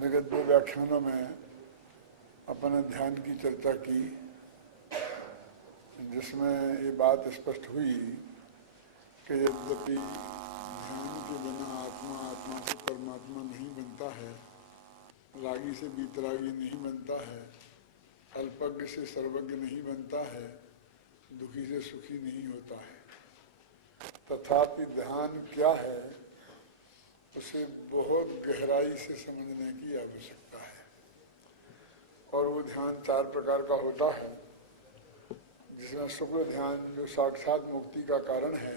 विगत 2 व्याख्यानों में अपने ध्यान की चर्चा की, जिसमें ये बात स्पष्ट हुई कि यद्यपि ध्यान के बिना आत्मा आत्मा से परमात्मा नहीं बनता है, रागी से बीतरागी नहीं बनता है, अल्पज्ञ से सर्वज्ञ नहीं बनता है, दुखी से सुखी नहीं होता है, तथापि ध्यान क्या है उसे बहुत गहराई से समझने की आवश्यकता है। और वो ध्यान 4 प्रकार का होता है, जिसमें शुक्ल ध्यान जो साक्षात मुक्ति का कारण है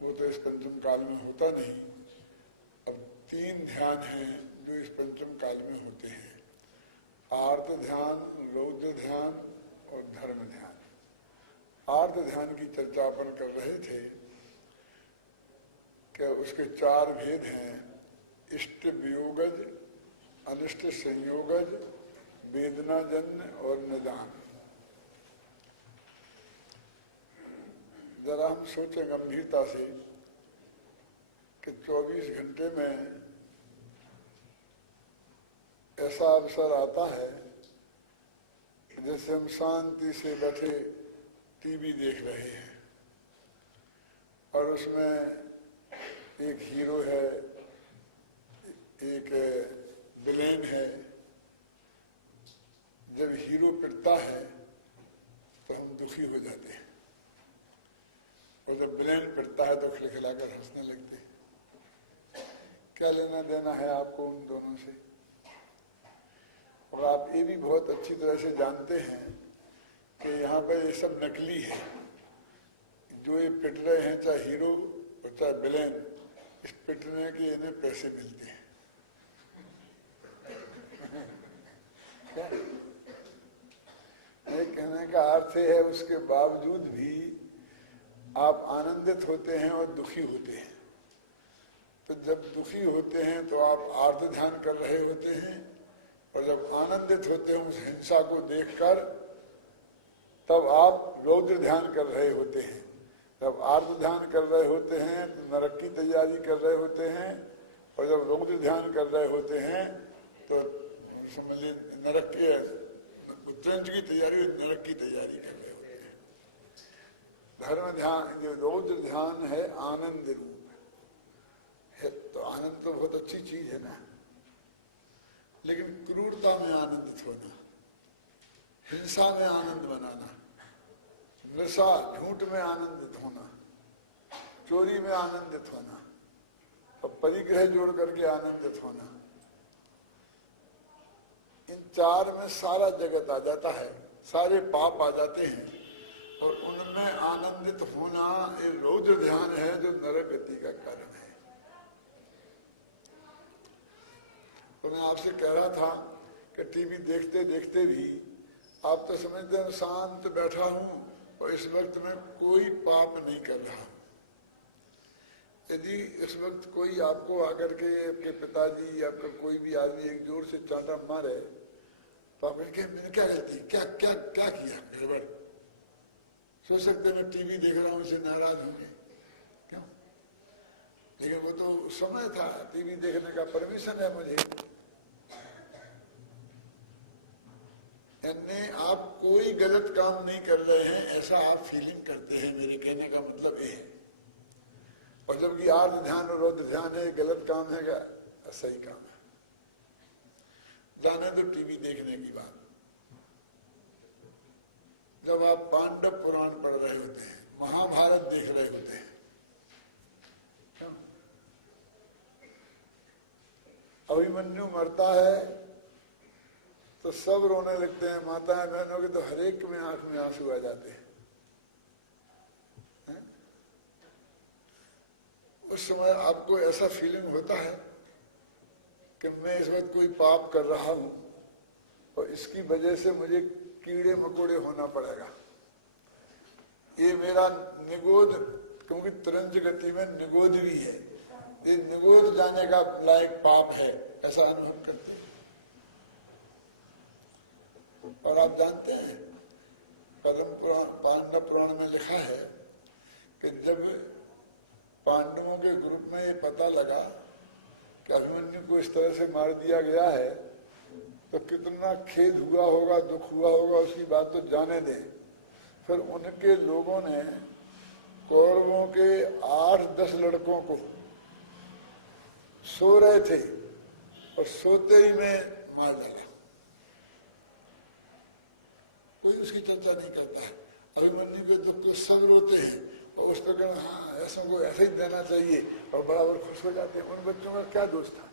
वो तो इस पंचम काल में होता नहीं। अब 3 ध्यान हैं जो इस पंचम काल में होते हैं, आर्त ध्यान, रौद्र ध्यान और धर्म ध्यान। आर्त ध्यान की चर्चा अपन कर रहे थे कि उसके 4 भेद हैं, इष्ट वियोगज, अनिष्ट संयोगज, वेदनाजन्य और निदान। जरा हम सोचें गंभीरता से कि 24 घंटे में ऐसा अवसर आता है जैसे हम शांति से बैठे टीवी देख रहे हैं और उसमें एक हीरो है, एक विलेन है। जब हीरो पिटता है तो हम दुखी हो जाते हैं और जब विलेन पिटता है तो खिलखिलाकर हंसने लगते हैं। क्या लेना देना है आपको उन दोनों से? और आप ये भी बहुत अच्छी तरह से जानते हैं कि यहाँ पर ये सब नकली है। जो ये पिट रहे हैं, चाहे हीरो और चाहे विलेन, इस पिटने के इन्हें पैसे मिलते हैं। कहने का अर्थ है उसके बावजूद भी आप आनंदित होते हैं और दुखी होते हैं। तो जब दुखी होते हैं तो आप आर्त ध्यान कर रहे होते हैं, और जब आनंदित होते हैं उस हिंसा को देखकर तब आप रौद्र ध्यान कर रहे होते हैं। जब आर्त ध्यान कर रहे होते हैं तो नरक की तैयारी कर रहे होते हैं, और जब रौद्र ध्यान कर रहे होते हैं तो समझिए नरक के उत्तरायण की तैयारी और नरक की तैयारी कर रहे होते हैं। धर्म ध्यान, जो रौद्र ध्यान है, आनंद रूप है। तो आनंद तो बहुत अच्छी चीज है ना, लेकिन क्रूरता में आनंदित होना, हिंसा में आनंद बनाना, नशा झूठ में आनंदित होना, चोरी में आनंदित होना और परिग्रह जोड़ करके आनंदित होना, इन 4 में सारा जगत आ जाता है, सारे पाप आ जाते हैं। और उनमें आनंदित होना ये रौद्र ध्यान है जो नरक गति का कारण है। तो मैं आपसे कह रहा था कि टीवी देखते देखते भी आप तो समझते हैं शांत बैठा हूं और इस वक्त में कोई पाप नहीं कर रहा। यदि इस वक्त कोई आपको आकर के, आपके पिताजी या आपका कोई भी आदमी एक जोर से चांटा मारे तो आप मैंने क्या गलती, क्या क्या क्या किया गड़बड़? सोच सकते मैं टीवी देख रहा हूं, इसे नाराज होंगे क्यों? लेकिन वो तो समय था, टीवी देखने का परमिशन है मुझे। आप कोई गलत काम नहीं कर रहे हैं ऐसा आप फीलिंग करते हैं, मेरे कहने का मतलब ये है। और जबकि आर्त ध्यान और रौद्र ध्यान है, गलत काम है क्या? सही काम है। जाने दो टीवी देखने की बात। जब आप पांडव पुराण पढ़ रहे होते हैं, महाभारत देख रहे होते हैं, अभिमन्यु मरता है तो सब रोने लगते हैं, माताएं बहनों के तो हरेक में आंख में आंसू आ जाते हैं। उस समय आपको ऐसा फीलिंग होता है कि मैं इस वक्त कोई पाप कर रहा हूं और इसकी वजह से मुझे कीड़े मकोड़े होना पड़ेगा। ये मेरा निगोद, क्योंकि तुरंत गति में निगोद भी है, ये निगोद जाने का लायक पाप है, ऐसा अनुभव करते हैं। और आप जानते हैं पद्म पुराण, पांडव पुराण में लिखा है कि जब पांडवों के ग्रुप में ये पता लगा कि अभिमन्यु को इस तरह से मार दिया गया है तो कितना खेद हुआ होगा, दुख हुआ होगा, उसकी बात तो जाने दें। फिर उनके लोगों ने कौरवों के 8-10 लड़कों को सो रहे थे और सोते ही में मार डाला। कोई उसकी चर्चा नहीं करता है। अभिमन्यु के दुख को सब रोते हैं और उस पर कहना हाँ ऐसा को ऐसे ही देना चाहिए और बराबर खुश हो जाते हैं। उन बच्चों का क्या दोष था?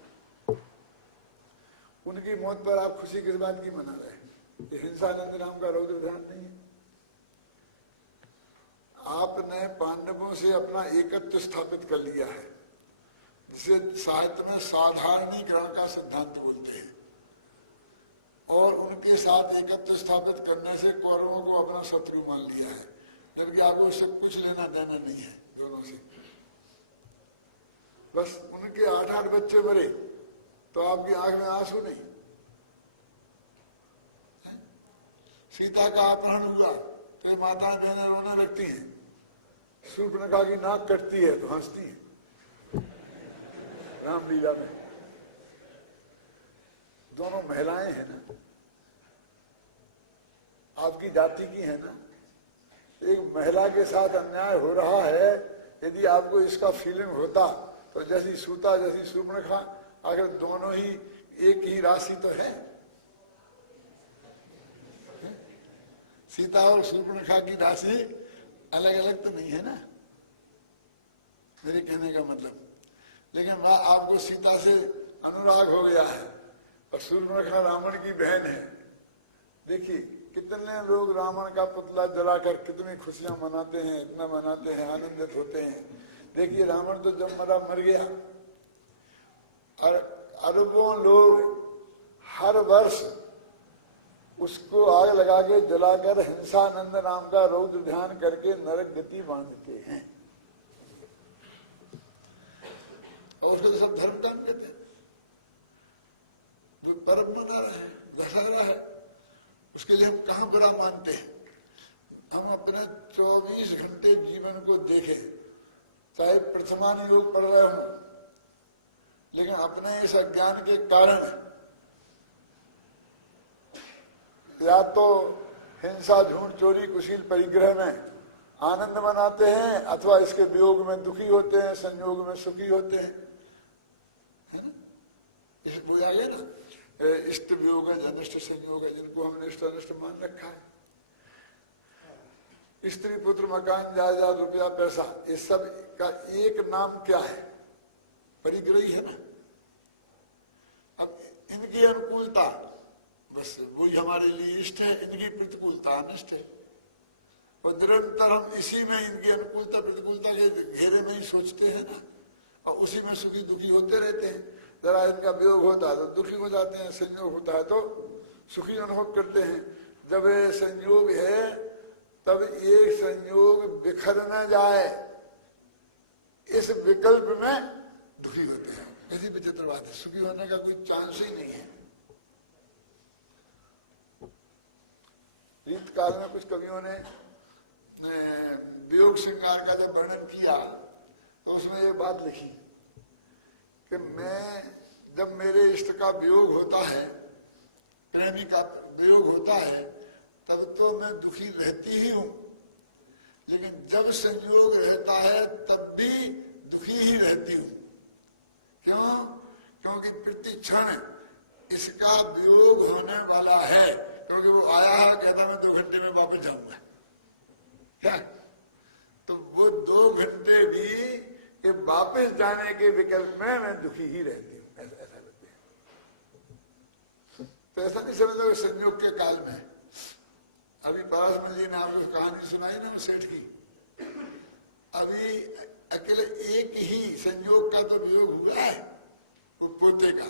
उनकी मौत पर आप खुशी किस बात की मना रहे हैं? ये हिंसानंद नाम का रौद्र ध्यान नहीं है। आपने पांडवों से अपना एकत्व स्थापित कर लिया है, जिसे साहित्य में साधारणीकरण का सिद्धांत बोलते हैं, और उनके साथ एकत्व स्थापित करने से कौरवों को अपना शत्रु मान लिया है, जबकि आपको उससे कुछ लेना देना नहीं है दोनों से। बस उनके 8-8 बच्चे मरे तो आपकी आंख में आंसू नहीं। सीता का अपहरण हुआ तो ये माता बहनें रोने लगती हैं, शूर्पणखा की नाक कटती है तो हंसती है। रामलीला में दोनों महिलाएं हैं ना, आपकी जाति की है ना। एक महिला के साथ अन्याय हो रहा है, यदि आपको इसका फीलिंग होता तो जैसी सूता जैसी शूर्पणखा, अगर दोनों ही एक ही राशि तो है। सीता और शूर्पणखा की राशि अलग अलग तो नहीं है ना, मेरे कहने का मतलब। लेकिन वह आपको सीता से अनुराग हो गया है और शूर्पणखा रावण की बहन है। देखिए कितने लोग रावण का पुतला जलाकर कितनी खुशियां मनाते हैं, इतना मनाते हैं, आनंदित होते हैं। देखिए रावण तो जब मरा मर गया, और अरबों लोग हर वर्ष उसको आग लगा के जलाकर हिंसानंद नाम का रौद्र ध्यान करके नरक गति बांधते हैं। और उसको तो सब धर्म दान कहते हैं, जो पर्व मना रहा है, दशहरा है, उसके लिए हम कहाँ बुरा मानते हैं? हम अपने 24 घंटे जीवन को देखें, चाहे प्रथमान योग पढ़ रहे हो, लेकिन अपने इस अज्ञान के कारण या तो हिंसा, झूठ, चोरी, कुशील, परिग्रह में आनंद मनाते हैं, अथवा इसके वियोग में दुखी होते हैं, संयोग में सुखी होते हैं, है ना? इस बुझाइए ना, इष्ट वियोग है, अनिष्ट संयोग है, जिनको हमने इष्ट अनिष्ट मान रखा है। स्त्री, पुत्र, मकान, जायदाद, रुपया, पैसा, इस सब का एक नाम क्या है? परिग्रही है ना। अब इनकी अनुकूलता बस वही हमारे लिए इष्ट है, इनकी प्रतिकूलता अनिष्ट है, और निरंतर हम इसी में इनकी अनुकूलता प्रतिकूलता के घेरे में ही सोचते हैं ना, और उसी में सुखी दुखी होते रहते हैं। जरा इनका वियोग होता है तो दुखी हो जाते हैं, संयोग होता है तो सुखी अनुभव करते हैं। जब ये संयोग है तब एक संयोग बिखर न जाए, इस विकल्प में दुखी होते हैं। कैसी विचित्र बात है, सुखी होने का कोई चांस ही नहीं है। रीत काल में कुछ कवियों ने वियोग श्रृंगार का जब वर्णन किया तो उसमें एक बात लिखी कि मैं जब मेरे इष्ट का वियोग होता है, प्रेमी का वियोग होता है, तब तो मैं दुखी रहती ही हूं, लेकिन जब संयोग रहता है तब भी दुखी ही रहती हूं। क्यों? क्योंकि प्रति क्षण इसका वियोग होने वाला है, क्योंकि वो आया है, कहता मैं 2 घंटे में वापस जाऊंगा, क्या? तो वो 2 घंटे भी के वापस जाने के विकल्प में मैं दुखी ही रहती हूँ, ऐसा लगता है। तो ऐसा नहीं समझ लो संयोग के काल में। अभी पराशर जी ने आपको कहानी सुनाई ना सेठ की, अभी अकेले एक ही संयोग का तो वियोग हुआ है, वो पोते का,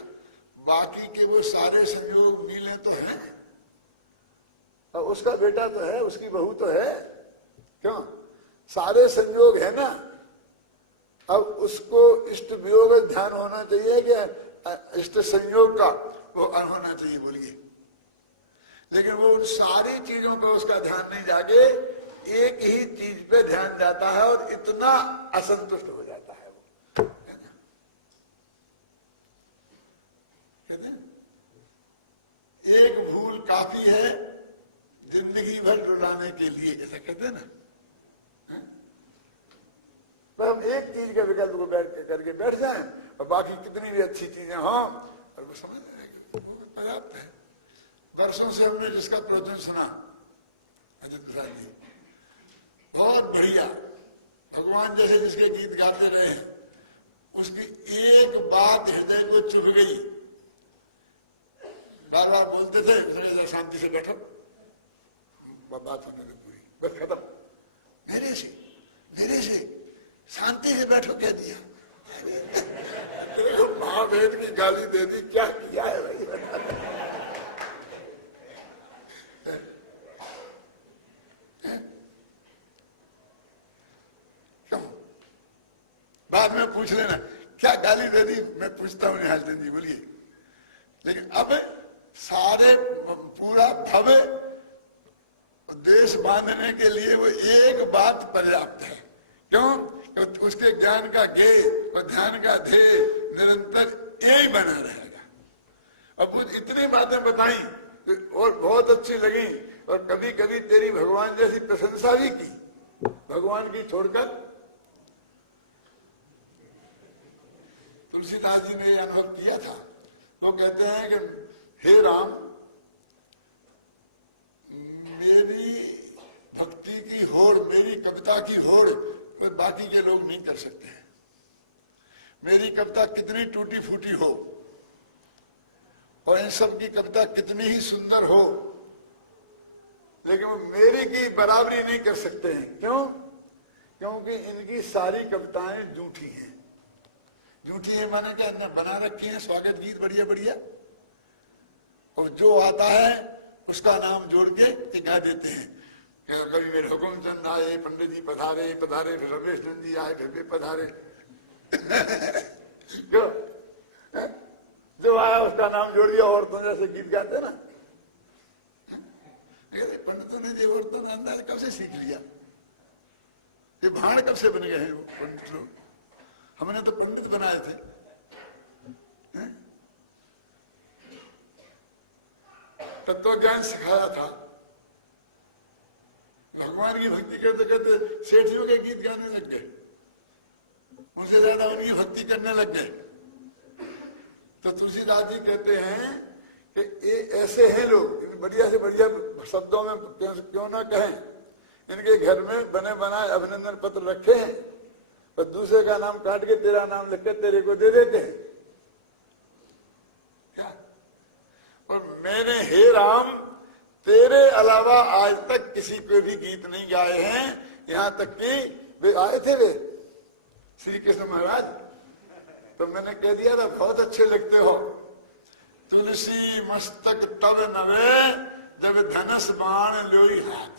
बाकी के वो सारे संयोग मिले तो हैं, और उसका बेटा तो है, उसकी बहू तो है। क्यों? सारे संयोग है ना। अब उसको इष्ट वियोग ध्यान होना चाहिए कि इष्ट संयोग का वो होना चाहिए, बोलिए। लेकिन वो उन सारी चीजों पर उसका ध्यान नहीं जाके एक ही चीज पे ध्यान जाता है और इतना असंतुष्ट हो जाता है वो, है ना? फूल काफी है जिंदगी भर रुलाने के लिए, ऐसा कहते हैं ना। तो हम एक चीज के विकल्प को करके बैठ जाएं और बाकी कितनी भी अच्छी चीजें हों और वो समझ वो पर्याप्त है। वर्षों से हमने जिसका प्रवचन सुना अजय प्रसाद जी, बहुत बढ़िया, भगवान जैसे जिसके गीत गाते रहे, उसकी एक बात हृदय को चुभ गई, बार बार बोलते थे, उसने शांति से बैठो, बात होने लगी पूरी, बस खत्म, मेरे से शांति से बैठो कह दिया। महावेद की गाली दे दी, क्या किया है भाई बता। क्यों बाद में पूछ लेना क्या गाली दे दी, मैं पूछता हूँ निहाल चंद जी बोलिए। लेकिन अब सारे पूरा भव्य देश बांधने के लिए वो एक बात पर्याप्त है। क्यों? उसके ज्ञान का गेय और ध्यान का ध्येय निरंतर यही बना रहेगा। अब वो इतनी बातें बताई और बहुत अच्छी लगी, और कभी कभी तेरी भगवान जैसी प्रशंसा भी की, भगवान की छोड़कर। तुलसीदास जी ने अनुभव किया था, वो कहते हैं कि हे राम, मेरी भक्ति की होड़, मेरी कविता की होड़ कोई बाकी के लोग नहीं कर सकते हैं। मेरी कविता कितनी टूटी फूटी हो और इन सब की कविता कितनी ही सुंदर हो, लेकिन वो मेरी की बराबरी नहीं कर सकते हैं। क्यों? क्योंकि इनकी सारी कविताएं झूठी हैं। झूठी है माने क्या, अंदर बना रखी है स्वागत गीत बढ़िया बढ़िया, और जो आता है उसका नाम जोड़ के गा देते हैं। कभी मेरे हुकुम चंद आए, पंडित जी पधारे पधारे, फिर रमेश नंद जी आए, फिर भी पधारे। क्यों? जो आया उसका नाम जोड़ दिया, औरतों जैसे गीत गाते ना। पंडितों ने जो औरतों ने अंदाज कब से सीख लिया, ये भाण कब से बन गए हैं वो पंडित लोग। हमने तो पंडित बनाए थे। तत्व ज्ञान सिखाया था, भगवान की भक्ति करते करते सेठियों के गीत गाने लग गए, उनसे ज्यादा उनकी भक्ति करने लग गए। तो तुलसीदास जी कहते हैं कि ये ऐसे हैं लोग, बढ़िया से बढ़िया शब्दों में क्यों ना कहें, इनके घर में बने बनाए अभिनंदन पत्र रखे हैं, पर दूसरे का नाम काट के तेरा नाम लिख के तेरे को दे देते हैं। क्या? और मैंने हे राम तेरे अलावा आज तक किसी को भी गीत नहीं गाए हैं, यहां तक कि वे आए थे वे श्री कृष्ण महाराज, तो मैंने कह दिया था बहुत अच्छे लगते हो। तुलसी मस्तक तब नवे जब धनुष बाण लोई हाथ,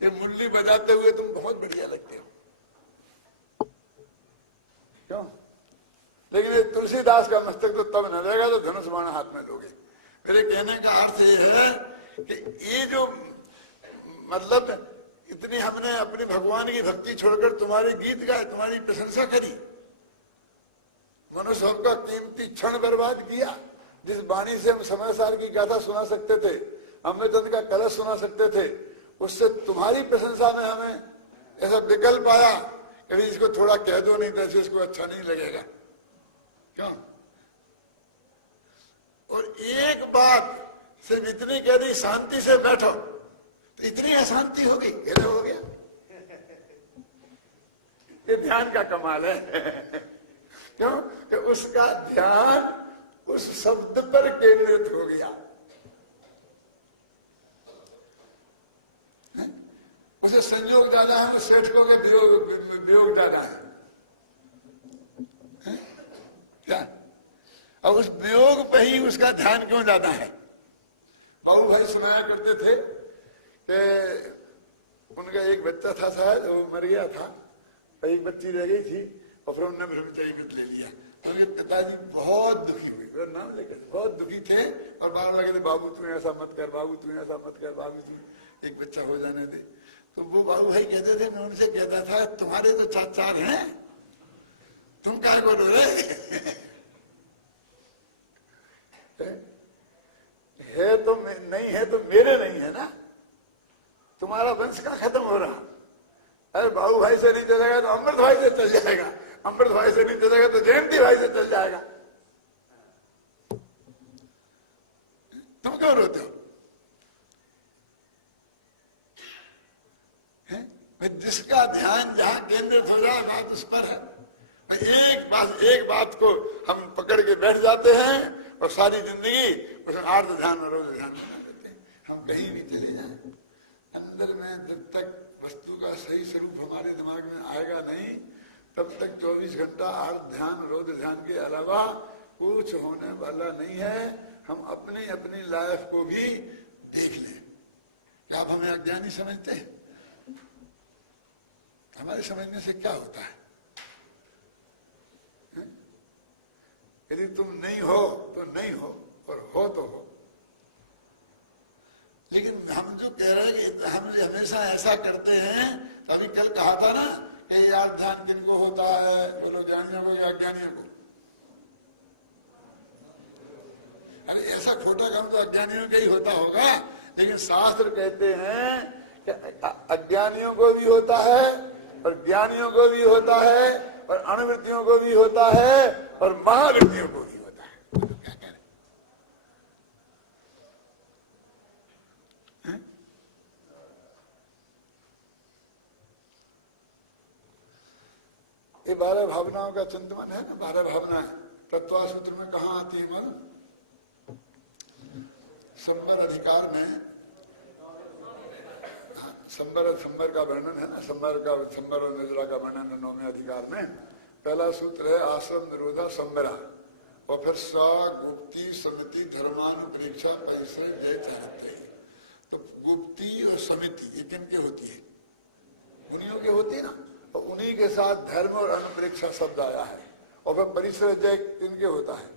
ये मुरली बजाते हुए तुम बहुत बढ़िया लगते हो। क्यों? लेकिन ये तुलसीदास का मस्तक तो तब न रहेगा तो धनुष बाण हाथ में लोगे। मेरे कहने का अर्थ ये है कि ये जो मतलब इतनी हमने अपनी भगवान की भक्ति छोड़कर तुम्हारे गीत गाए, तुम्हारी प्रशंसा करी, मनुष्य का कीमती क्षण बर्बाद किया। जिस वाणी से हम समय सार की गाथा सुना सकते थे, अमृतचंद का कलश सुना सकते थे, उससे तुम्हारी प्रशंसा में हमें ऐसा विकल्प आया कि इसको थोड़ा कह दो, नहीं तो ऐसे इसको अच्छा नहीं लगेगा। क्यों? और एक बात सिर्फ इतनी कह दी, शांति से बैठो, तो इतनी अशांति हो गई, घेरे हो गया। ये ध्यान का कमाल है। क्यों? कि उसका ध्यान उस शब्द पर केंद्रित हो गया। उसे संयोग ज्यादा है, वो सेठ को के वियोग ज्यादा है। क्या? और उस वियोग पे ही उसका ध्यान क्यों ज्यादा है? बाबू भाई सुनाया करते थे कि उनका एक बच्चा था शायद, वो मर गया था, एक बच्ची रह गई थी, और फिर उन्होंने ब्रह्मचर्य व्रत ले लिया। उनके पिताजी बहुत दुखी हुए, मेरा नाम लेकर बहुत दुखी थे, और बार लगे थे बाबू तू ऐसा मत कर, बाबू तू ऐसा मत कर, बाबू तू एक बच्चा हो जाने दे। तो वो बाबू भाई कहते थे, मैं उनसे कहता था तुम्हारे तो चार हैं, तुम क्या बोलो रे? है तो नहीं है तो मेरे नहीं है ना, तुम्हारा वंश का खत्म हो रहा। अरे बाबू भाई से नहीं चलेगा तो अमृत भाई से चल जाएगा, अमृत भाई से नहीं चलेगा तो जयंती भाई से चल जाएगा। तुम क्यों रोते हो? जिसका ध्यान जहां केंद्रित हो जाए बात उस पर है। एक बात को हम पकड़ के बैठ जाते हैं और सारी जिंदगी उसमें आर्ध ध्यान और रोज ध्यान बना देते हैं। हम कहीं भी चले जाएं, अंदर में जब तक वस्तु का सही स्वरूप हमारे दिमाग में आएगा नहीं, तब तक 24 घंटा आर्ध ध्यान रोज ध्यान के अलावा कुछ होने वाला नहीं है। हम अपनी अपनी लाइफ को भी देख लें। क्या आप हमें अज्ञानी समझते हैं? हमारे समझने से क्या होता है? यदि तुम नहीं हो तो नहीं हो, और हो तो हो। लेकिन हम जो कह रहे हैं कि हम हमेशा ऐसा करते हैं, अभी कल कहा था ना कि यार ध्यान किनको होता है, बोलो ज्ञानियों को या अज्ञानियों को? अरे ऐसा खोटा काम तो अज्ञानियों का ही होता होगा, लेकिन शास्त्र कहते हैं कि अज्ञानियों को भी होता है और ज्ञानियों को भी होता है और अणुवृत्तियों को भी होता है और महावृत्तियों को भी होता है। क्या कह रहे? ये 12 भावनाओं का चिंतन है ना। 12 भावनाएं तत्वासूत्र में कहाँ आती है? मालूम? संवर अधिकार में संवर का वर्णन है ना, संवर और निर्जरा का वर्णन है 9वें अधिकार में। पहला सूत्र है आश्रम निरोधा संवरा, और फिर स गुप्ती समिति धर्मानुप्रेक्षा परिसर जय चाहते। तो गुप्ती और समिति ये किन के होती है? मुनियों के होती है ना, और उन्हीं के साथ धर्म और अनुप्रेक्षा शब्द आया है। और फिर परिसर जय किन के होता है?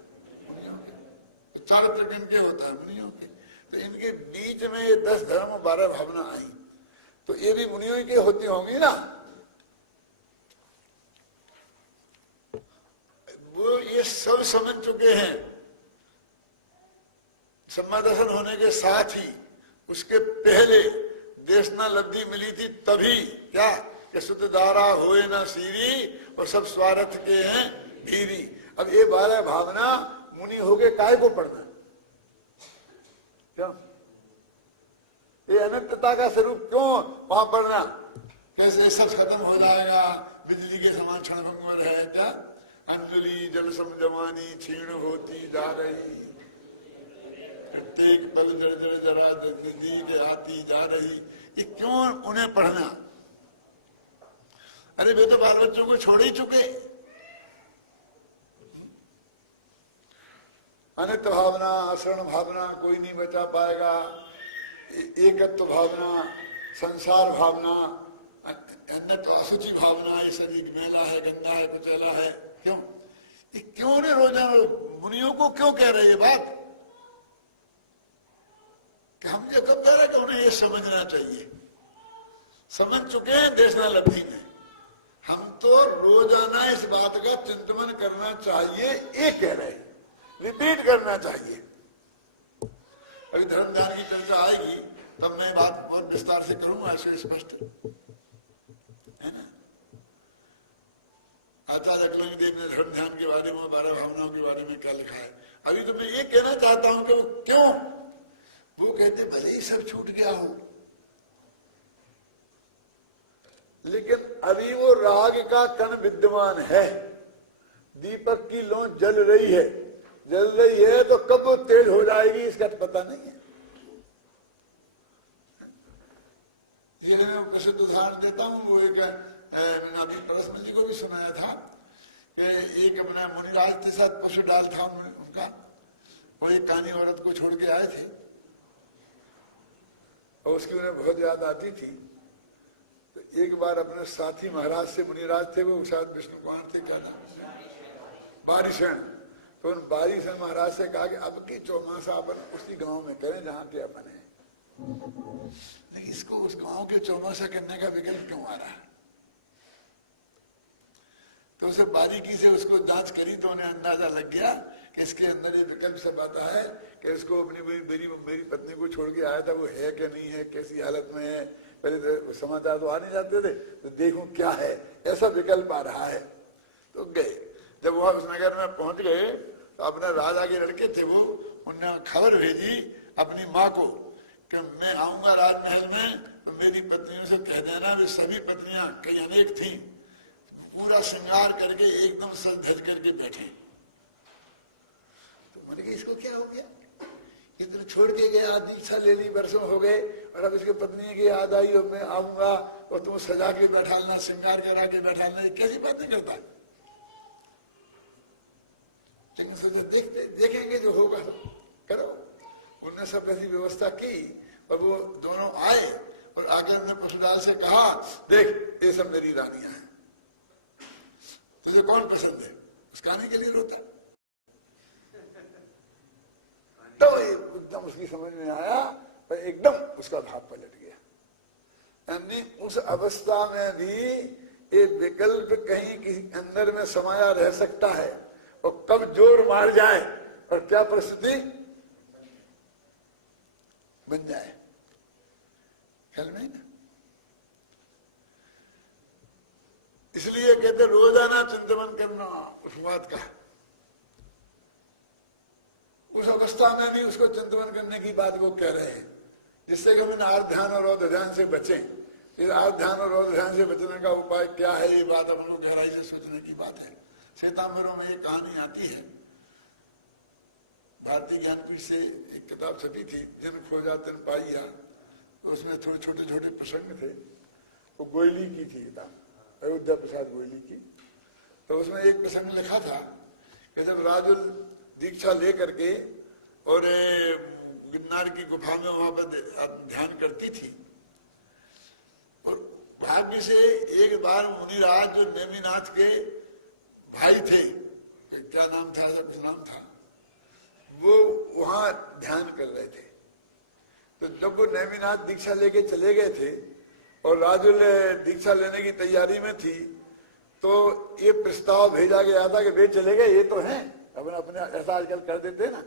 मुनियों के। चारित्र किन के होता है? मुनियों के। तो इनके बीच में ये 10 धर्म और 12 भावना आई, तो ये भी मुनियों के होती होंगी ना। वो ये सब समझ चुके हैं। सम्मादर्शन होने के साथ ही उसके पहले देशना लब्धि मिली थी, तभी क्या कि शुद्ध धारा होए ना सीरी और सब स्वार्थ के हैं भीरी। अब ये 12 भावना मुनि हो गए, काय को पढ़ना? क्यों? ये अनंतता का स्वरूप क्यों वहां पढ़ना? कैसे सब खत्म हो जाएगा, बिजली के समान क्षणभंगुर है क्या? अंजलि जल समजवानी क्षीण होती जा रही, प्रत्येक पल जर जरा नदी के आती जा रही। ये क्यों उन्हें पढ़ना? अरे वे तो बाल बच्चों को छोड़ ही चुके। अनित्य भावना, आश्रण भावना कोई नहीं बचा पाएगा। एकत्व भावना, संसार भावना, अन्यत्व असुचि भावना, ये सभी मेला है, गंदा है, कुचैला है। क्यों? ये क्यों ने रोजाना मुनियों को क्यों कह रहे ये बात? कि हम ये कब कह रहे कि उन्हें ये समझना चाहिए? समझ चुके हैं देशना लब्धि में। हम तो रोजाना इस बात का चिंतन करना चाहिए, ये कह रहे हैं, रिपीट करना चाहिए। अभी धर्म ध्यान की चर्चा आएगी तब मैं बात बहुत विस्तार से करूंगा, ऐसे स्पष्ट है ना। आचार्य अकलंगदेव ने धर्म ध्यान के बारे में, 12 भावनाओं के बारे में क्या लिखा है। अभी तो मैं ये कहना चाहता हूं कि वो क्यों, वो कहते भले ही सब छूट गया हो, लेकिन अभी वो राग का कण विद्यमान है। दीपक की लौ जल रही है, तो कब वो तेज हो जाएगी इसका पता नहीं है। ये मैं प्रसिद्ध उदाहरण देता हूँ। वो एक मैंने अभी परसमल जी को भी सुनाया था कि एक अपना मुनिराज के साथ पशु डाल था उनका, वो एक कानी औरत को छोड़ के आए थे और उसकी उन्हें बहुत याद आती थी। तो एक बार अपने साथी महाराज से, मुनिराज थे वो, शायद विष्णु कुमार थे, क्या था, बारिशण। तो उन बारिशण महाराज से कहा कि अब की चौमासा अपन उसी गांव में करें जहां के अपन है, लेकिन इसको उस गांव के चौमासा करने का विकल्प क्यों आ रहा है? तो उसे बारीकी से उसको जांच करी तो उन्हें अंदाजा लग गया कि इसके अंदर ये विकल्प सब आता है कि इसको अपनी मेरी पत्नी को छोड़ के आया था, वो है कि नहीं है, कैसी हालत में है। पहले तो समाचार तो आ नहीं जाते थे, तो देखूं क्या है, ऐसा विकल्प आ रहा है। तो गए, जब वहां उस नगर में पहुंच गए तो अपने राजा के लड़के थे वो, उनने खबर भेजी अपनी माँ को कि मैं आऊंगा राजमहल में, तो मेरी पत्नियों से कह देना, वे सभी पत्नियां कई अनेक थी, पूरा श्रृंगार करके एकदम सज धज करके बैठे। तो मैंने कहा इसको क्या हो गया, इधर छोड़ के गया, दीक्षा ले ली, वर्षों हो गए, और अब इसकी पत्नी की याद आई और मैं आऊंगा और तुम सजा के बैठालना, श्रृंगार करा के बैठालना, कैसी बातें करता है। लेकिन सोचा देखेंगे जो होगा तो करो। उन्होंने सब ऐसी व्यवस्था की और वो दोनों आए और आकर उन्होंने पशुलाल से कहा, देख ये सब मेरी रानियां हैं, तुझे कौन पसंद है। उस कहानी के लिए रोता। तो एकदम उसकी समझ में आया और एकदम उसका भाव पलट गया। यानी उस अवस्था में भी ये विकल्प कहीं किसी अंदर में समाया रह सकता है और कब जोर मार जाए और क्या परिस्थिति बन जाए, ख्याल में ना। इसलिए कहते रोजाना चिंतन करना उस बात का। उस अवस्था में भी उसको चिंतन करने की बात वो कह रहे हैं, जिससे कि हम आर्थ ध्यान और रौद्र ध्यान से बचें। इस आर्थ ध्यान और रौद्र ध्यान से बचने का उपाय क्या है, ये बात हम लोग गहराई से सोचने की बात है। श्वेतांबरों में एक कहानी आती है, भारतीय ज्ञानपीठ से एक किताब छपी थी, जिन खोजा तिन पाइया, तो उसमें थोड़े छोटे छोटे प्रसंग थे। वो गोयली की थी किताब, अयोध्या प्रसाद गोयली की। तो उसमें एक प्रसंग लिखा था कि जब राजुल दीक्षा ले करके और गिरनार की गुफा में वहां पर ध्यान करती थी, और भाग्य से एक बार मुनिराज जो नेमिनाथ के भाई थे, क्या नाम था, कुछ नाम था, वो वहां ध्यान कर रहे थे। तो जब वो नेमिनाथ दीक्षा लेके चले गए थे और राजुल दीक्षा लेने की तैयारी में थी, तो ये प्रस्ताव भेजा गया था कि वे चले गए, ये तो हैं, अपने अपने ऐसा आजकल कर देते हैं ना,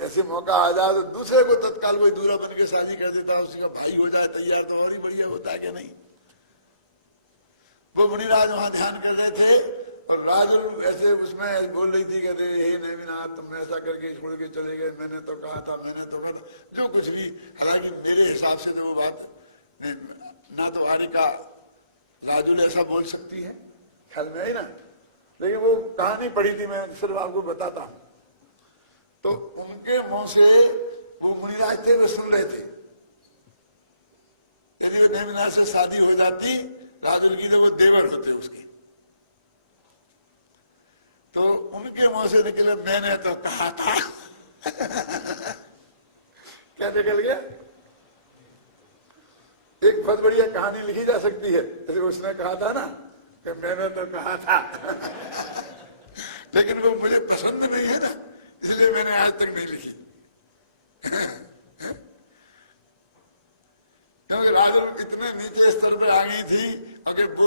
ऐसे मौका आ जाए तो दूसरे को तत्काल कोई दूरा बन के शादी कर देता, उसका भाई हो जाए तैयार, तो और ही बढ़िया होता है कि नहीं। वो मुनिराज वहां ध्यान कर रहे थे और राजुल ऐसे उसमें बोल रही थी, कहते हे नेमिनाथ तुम ऐसा करके छोड़ के चले गए, मैंने तो कहा था, मैंने तो कहा, जो कुछ भी। हालांकि मेरे हिसाब से तो वो बात ना तो आरिका राजुल ऐसा बोल सकती है, ख्याल में आई ना, लेकिन वो कहानी पढ़ी थी, मैं सिर्फ आपको बताता हूं। तो उनके मुंह से वो मुनिराज थे, वे सुन रहे थे, यदि नेमिनाथ से शादी हो जाती राजुल की तो वो देवर होते उसके। तो उनके मुंह से निकले, मैंने तो कहा था। क्या निकल गया? एक बहुत बढ़िया कहानी लिखी जा सकती है, जैसे उसने कहा था ना कि मैंने तो कहा था। लेकिन वो मुझे पसंद नहीं है ना, इसलिए मैंने आज तक नहीं लिखी। क्योंकि राजुल इतने नीचे स्तर पर आ गई थी, अगर वो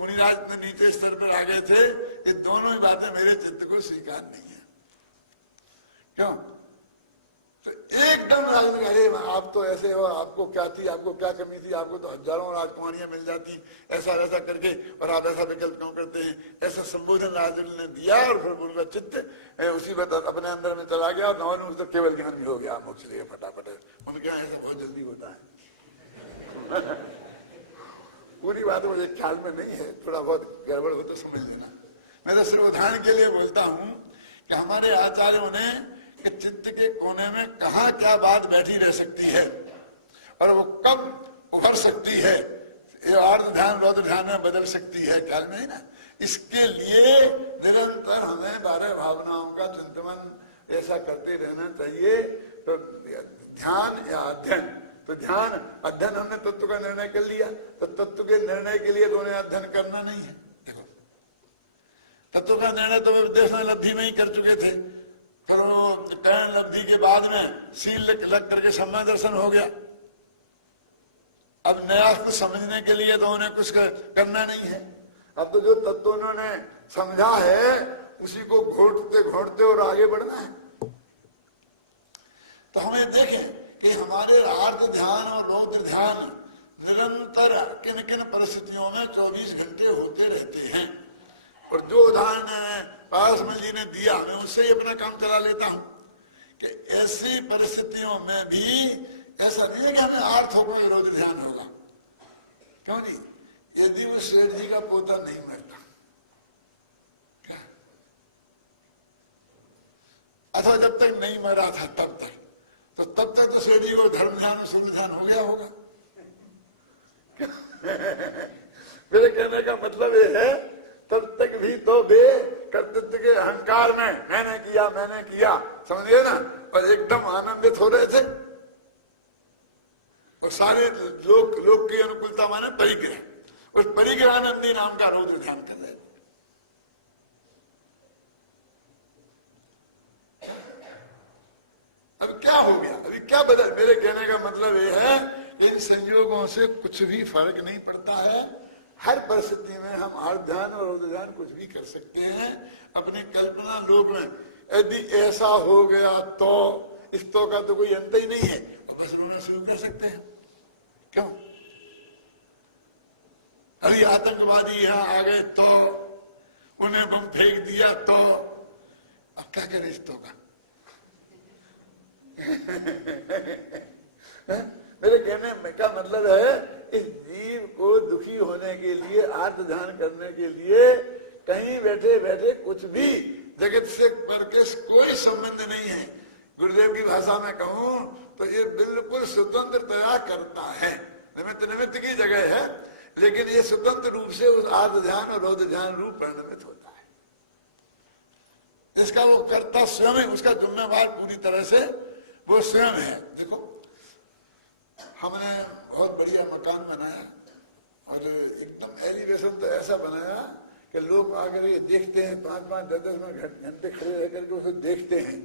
मुनिराज इतने नीचे स्तर पर आ गए थे, ये दोनों ही बातें मेरे चित्त को स्वीकार नहीं है। क्यों? तो एकदम राजुल, अरे आप तो ऐसे हो, आपको क्या थी, आपको क्या कमी थी, आपको तो हजारों राजकुमारियां मिल जाती, ऐसा ऐसा करके, और आप ऐसा विकल्प क्यों करते हैं, ऐसा संबोधन राजुल ने दिया। और फिर उनका चित्त उसी वक्त अपने अंदर में चला गया और नौन तो केवल ज्ञान भी हो गया, मोक्ष ले फटाफट। उनके यहाँ ऐसा बहुत जल्दी होता है। पूरी बात मुझे ख्याल में नहीं है, थोड़ा बहुत गड़बड़ हो तो समझ लेना। मैं तो सिर्फ उदाहरण के लिए बोलता हूं कि हमारे आचार्यों ने कि चित्त के कोने में कहाँ क्या बात बैठी रह सकती है और वो कब उभर सकती है, ये आर्ध ध्यान रौद्र ध्यान में बदल सकती है, ख्याल में ही ना। इसके लिए निरंतर हमें 12 भावनाओं का चिंतन ऐसा करते रहना चाहिए। तो ध्यान या अध्ययन, तो ध्यान अध्ययन हमने तत्व का निर्णय कर लिया, तो तत्व के निर्णय के लिए तो उन्हें अध्ययन करना नहीं है। देखो तत्व का निर्णय तो वे देश लब्धि में ही कर चुके थे, फिर वो कर्ण लब्धि के बाद में सील लग करके सम्मान दर्शन हो गया। अब नया कुछ समझने के लिए तो उन्हें कुछ करना नहीं है। अब तो जो तत्व उन्होंने समझा है उसी को घोटते घोटते और आगे बढ़ना है। तो हमें देखें कि हमारे आर्त ध्यान और रौद्र ध्यान निरंतर किन किन परिस्थितियों में 24 घंटे होते रहते हैं। और जो उदाहरण पारसमल जी ने दिया मैं उससे ही अपना काम चला लेता हूं कि ऐसी परिस्थितियों में भी ऐसा नहीं है कि हमें आर्थ होकर रौद्र ध्यान होगा। क्यों जी? यदि वो सेठ जी का पोता नहीं मरता क्या, अथवा जब तक नहीं मरा था तब तक तो सेठ जी को धर्म ध्यान और सूर्य ध्यान हो गया होगा। मेरे कहने का मतलब ये है तब तक भी तो वे कर्तृत्व के अहंकार में मैंने किया समझिए ना, और एकदम आनंदित हो रहे थे। और सारे लोक की अनुकूलता माने परिग्रह, उस परिग्रहानंदी नाम का रौद्र ध्यान कर रहे थे। अब क्या हो गया, अभी क्या बदल? मेरे कहने का मतलब ये है कि इन संयोगों से कुछ भी फर्क नहीं पड़ता है। हर परिस्थिति में हम आर्त ध्यान और रौद्र ध्यान कुछ भी कर सकते हैं अपनी कल्पना लोक में। यदि ऐसा हो गया तो इस तो का तो कोई अंत ही नहीं है, तो बस रोना शुरू कर सकते हैं। क्यों? अभी आतंकवादी यहाँ आ गए तो उन्हें बम फेंक दिया तो अब क्या करें इस तो का? मेरे कहने का मतलब है इस जीव को दुखी होने के लिए आर्त ध्यान करने के लिए कहीं बैठे बैठे कुछ भी जगत से करके कोई संबंध नहीं है। गुरुदेव की भाषा में कहूं तो ये बिल्कुल स्वतंत्रतया करता है। निमित्त की जगह है, लेकिन ये स्वतंत्र रूप से उस आर्त ध्यान और रौद्र ध्यान रूप परिणमित होता है। इसका वो करता स्वयं है, उसका जिम्मेवार पूरी तरह से वो स्वयं है। देखो हमने बहुत बढ़िया मकान बनाया और एकदम एलिवेशन तो ऐसा बनाया कि लोग आकर ये देखते हैं, 5-5, 10-10 घंटे खड़े रह करके उसे देखते हैं।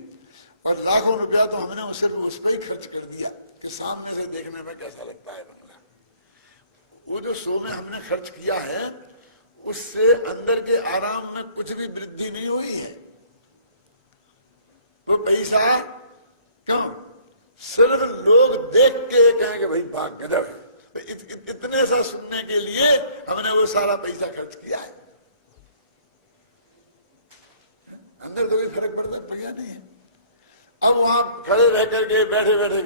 और लाखों रुपया तो हमने उस पर ही खर्च कर दिया कि सामने से देखने में कैसा लगता है बंगला। वो जो 100 में हमने खर्च किया है उससे अंदर के आराम में कुछ भी वृद्धि नहीं हुई है। वो पैसा क्यों? सिर्फ लोग देख के कहेंगे भाई भाग गजब है, इतने सा सुनने के लिए हमने वो सारा पैसा खर्च किया है। अंदर तो कोई फर्क पड़ता नहीं है। अब वहां खड़े रह करके बैठे बैठे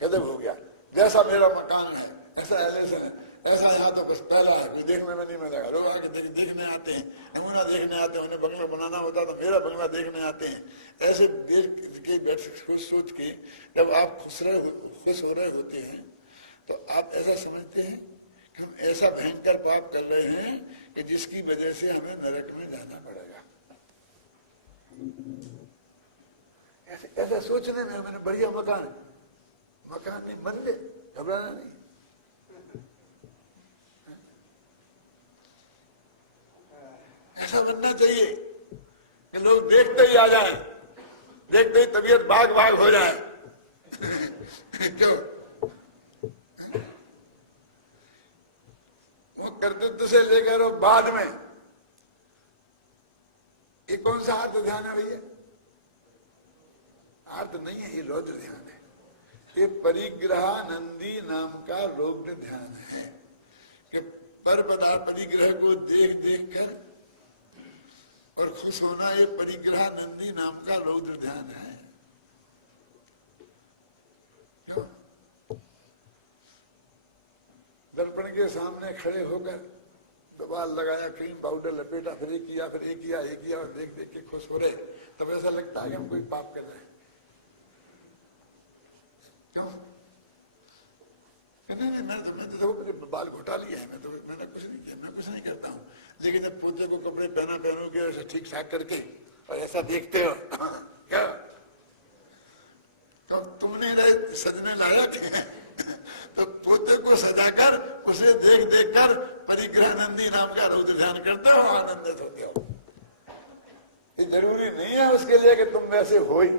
गजब हो गया, जैसा मेरा मकान है ऐसा एलिवेशन है, ऐसा यहाँ तो बस पहला है, कोई देखने में नहीं मिलेगा। लोग आके देखने आते हैं, नमूना देखने आते हैं, उन्हें बंगला बनाना होता तो मेरा बंगला देखने आते हैं। ऐसे देख के बैठ सोच के जब आप खुश हो रहे होते हैं तो आप ऐसा समझते हैं कि हम ऐसा भयंकर पाप कर रहे हैं कि जिसकी वजह से हमें नरक में जाना पड़ेगा। ऐसा सोचने में मैंने बढ़िया मकान नहीं, मंदिर, घबराना नहीं। ऐसा बनना चाहिए कि लोग देखते ही आ जाए, देखते ही तबीयत भाग हो जाए। क्यों? वो कर्तृत्व से लेकर और बाद में ये कौन सा आर्त ध्यान है भैया? आर्त नहीं है, ये रौद्र ध्यान है। ये परिग्रहानंदी नाम का रौद्र ध्यान है कि पर पदार्थ परिग्रह को देख कर और खुश होना, ये परिग्रहानंदी नाम का रौद्र ध्यान है। क्यों? दर्पण के सामने खड़े होकर बाल लगाया, क्रीम पाउडर लपेटा, फिर एक किया और देख के खुश हो रहे, तब ऐसा लगता है कि हम कोई पाप कर रहे हैं। क्यों? नहीं, मैंने तो मेरे बाल घुटा लिए हैं, मैंने कुछ नहीं किया, मैं कुछ नहीं करता हूँ। लेकिन जब पोते को कपड़े पहनोगे ऐसा ठीक ठाक करके और ऐसा देखते हो क्या तो तुमने सजने लायक है तो पोते को सजाकर उसे देख कर परिग्रहानंदी नाम का रौद्र ध्यान करते हो, आनंदित होते हो। ये जरूरी नहीं है उसके लिए कि तुम वैसे हो ही।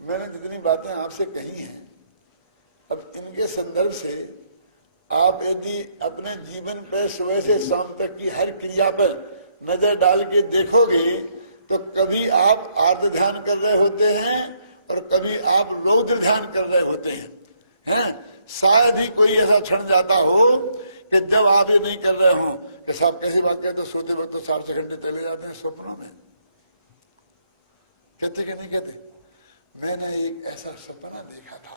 मैंने जितनी बातें आपसे कही हैं अब इनके संदर्भ से आप यदि अपने जीवन पर सुबह से शाम तक की हर क्रिया पर नजर डाल के देखोगे तो कभी आप आर्त ध्यान कर रहे होते हैं और कभी आप रौद्र ध्यान कर रहे होते हैं? शायद ही कोई ऐसा क्षण जाता हो कि जब आप ये नहीं कर रहे हो कि साहब कैसी बात कहते, तो सोते वक्त तो 4 घंटे चले जाते हैं स्वप्नों में। कहते कि नहीं कहते? मैंने एक ऐसा सपना देखा था,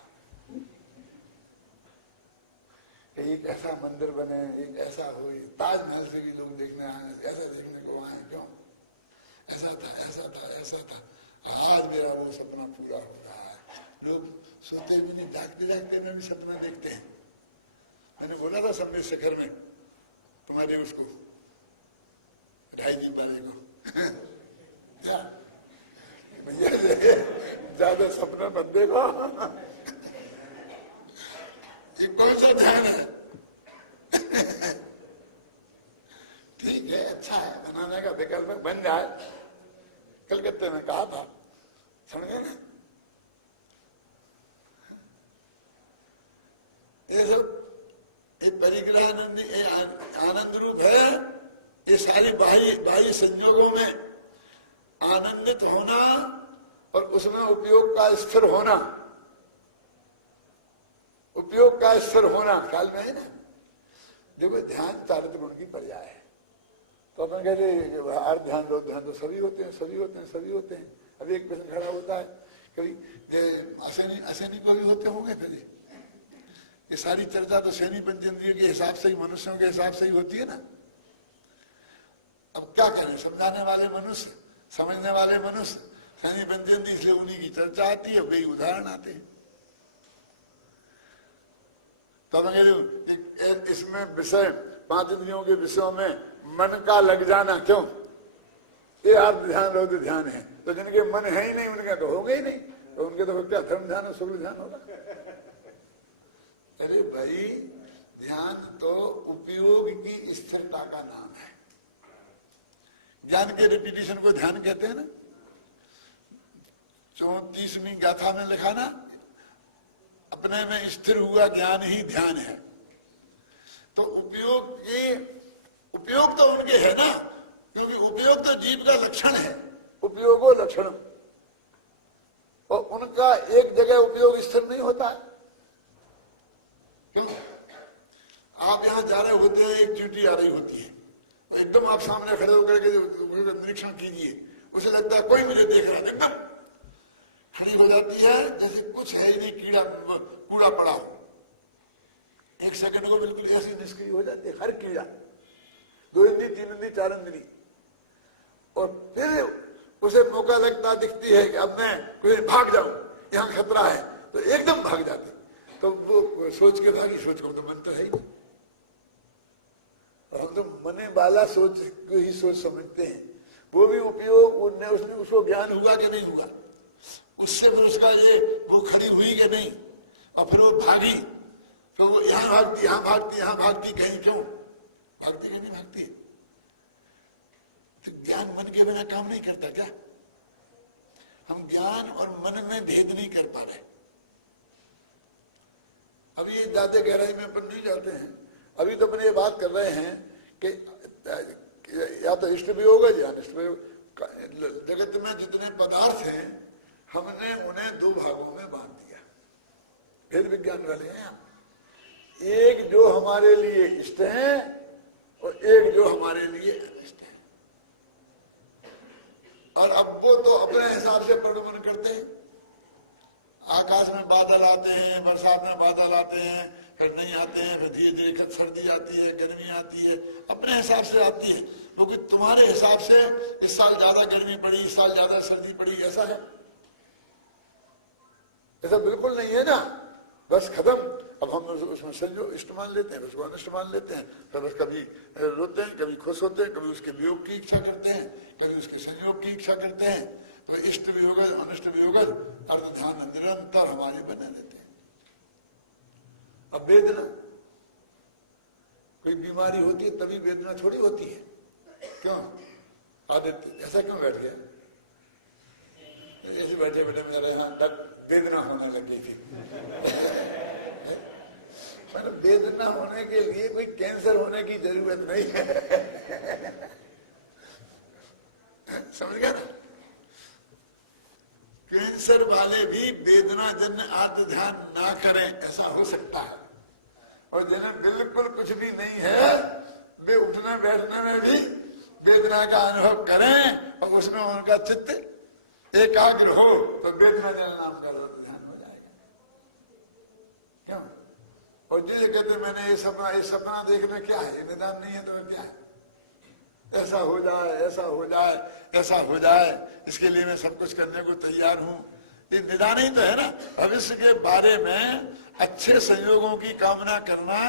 एक ऐसा मंदिर बने, एक ऐसा हो, ताजमहल से भी लोग देखने आए, ऐसा देखने को आए, क्यों? ऐसा था, ऐसा था, ऐसा था। आज मेरा वो सपना पूरा हो रहा है। लोग सोते भी नहीं, जागते जागते में भी सपना देखते हैं। मैंने बोला था संबित शिखर में तुम्हारे उसको 2.5 जी वाले को भैया ज्यादा सपना मत देखो। ये कौन सा ध्यान है? ठीक है, अच्छा है, बनाने का विकल्प बन जाए। कलकत्ते में कहा था, समझे ना? ये सब ये परिग्रहानंदी आनंद रूप है। ये सारी बाह्य संयोगों में आनंदित होना और उसमें उपयोग का स्थिर होना, उपयोग का स्थिर होना ख्याल में है ना। देखो ध्यान चारित्र गुण की पर्याय है, तो अपन कहते अर्थ ध्यान रो ध्यान तो सभी होते हैं, सभी होते हैं, सभी होते हैं। अभी एक प्रश्न खड़ा होता है, कभी असैनिक को भी होते होंगे। फिर ये सारी चर्चा तो सैनी पंचेंद्रियों के हिसाब से ही, मनुष्यों के हिसाब से ही होती है ना। अब क्या करें, समझाने वाले मनुष्य, समझने वाले मनुष्य, सैनी पंचेंद्रिय, इसलिए उन्हीं की चर्चा आती है, वही उदाहरण आते हैं। तो इसमें विषय 5 इंद्रियों के विषयों में मन का लग जाना, क्यों? ये अर्थ ध्यान रौद्र ध्यान है। तो जिनके मन है ही नहीं, उनका तो होगा ही नहीं, तो उनके तो क्या धर्म ध्यान और शुक्ल ध्यान होगा? अरे भाई, ध्यान तो उपयोग की स्थिरता का नाम है। ज्ञान के रिपीटिशन को ध्यान कहते हैं ना। 34वीं गाथा में लिखा ना, अपने में स्थिर हुआ ज्ञान ही ध्यान है। तो उपयोग तो उनके है ना, क्योंकि उपयोग तो जीव का लक्षण है, उपयोगो लक्षण। और उनका एक जगह उपयोग स्थिर नहीं होता है। क्यों? आप यहां जा रहे होते हैं, एक ड्यूटी आ रही होती है, एकदम आप सामने खड़े होकर के निरीक्षण कीजिए, उसे लगता है कोई मुझे देख रहा है, एकदम खड़ी हो जाती है जैसे कुछ है ही नहीं, कूड़ा पड़ा हो। 1 सेकंड को बिल्कुल ऐसी निष्क्रिय हो जाती है हर कीड़ा, 2 इंद्री, 3 इंद्री, 4 इंद्री। और फिर उसे मौका लगता दिखती है कि अब मैं कोई भाग जाऊं, यहाँ खतरा है, तो एकदम भाग जाती। तो वो सोच के भागी, सोच को तो मन तो है ही नहीं। और हम तो मने वाला सोच को ही सोच समझते हैं। वो भी उपयोग, उसने उसको ज्ञान हुआ कि नहीं हुआ, उससे फिर उसका ये वो खड़ी हुई कि नहीं, और फिर वो भागी, तो वो यहाँ भागती, यहाँ भागती, यहाँ भागती, कहीं क्यों भागती, कहीं नहीं भागती। तो ज्ञान मन के बिना काम नहीं करता क्या? हम ज्ञान और मन में भेद नहीं कर पा रहे। अभी ये ज्यादा गहराई में अपन नहीं जाते हैं। अभी तो अपन ये बात कर रहे हैं कि या तो इष्ट वियोग है या अनिष्ट वियोग। जगत में जितने पदार्थ हैं, हमने उन्हें 2 भागों में बांट दिया। भेद विज्ञान वाले हैं। एक जो हमारे लिए इष्ट है और एक जो हमारे लिए अनिष्ट है। और अब वो तो अपने हिसाब से प्रगमन करते हैं। आकाश में बादल आते हैं, बरसात में बादल आते हैं, फिर नहीं आते हैं, फिर धीरे धीरे सर्दी आती है, गर्मी आती है, अपने हिसाब से आती है। क्योंकि तुम्हारे हिसाब से इस साल ज्यादा गर्मी पड़ी, इस साल ज्यादा सर्दी पड़ी, ऐसा है? ऐसा बिल्कुल नहीं है ना। बस खत्म। अब हम उसमें संयोग इष्ट मान लेते हैं, उसको अनिष्ट मान लेते हैं। तो बस कभी रोते हैं, कभी खुश होते हैं, कभी उसके वियोग की इच्छा करते हैं, कभी उसके संयोग की इच्छा करते हैं। तो इष्ट वियोग अनिष्ट वियोग अर्थ ध्यान निरंतर हमारे बने रहते हैं। अब वेदना, कोई बीमारी होती है तभी वेदना थोड़ी होती है। क्यों? आदित्य ऐसा क्यों बैठ गया? ऐसे बैठे बैठे मेरे यहाँ वेदना होने लग गई थी। वेदना होने के लिए कोई कैंसर होने की जरूरत नहीं है। समझ गया ना? कैंसर वाले भी वेदना जन्य आर्त ध्यान ना करें, ऐसा हो सकता है। और जिन्हें बिल्कुल कुछ भी नहीं है, वे उठने बैठने में भी वेदना का अनुभव करें और उसमें उनका चित्त एकाग्र हो तो वेदना जन्य नाम का ध्यान हो जाएगा। क्यों? और जिसे कहते मैंने ये सपना देखना क्या है, ये निदान नहीं है तो क्या है? ऐसा हो जाए, ऐसा हो जाए, ऐसा हो जाए, इसके लिए मैं सब कुछ करने को तैयार हूं। ये निदान ही तो है ना। भविष्य के बारे में अच्छे संयोगों की कामना करना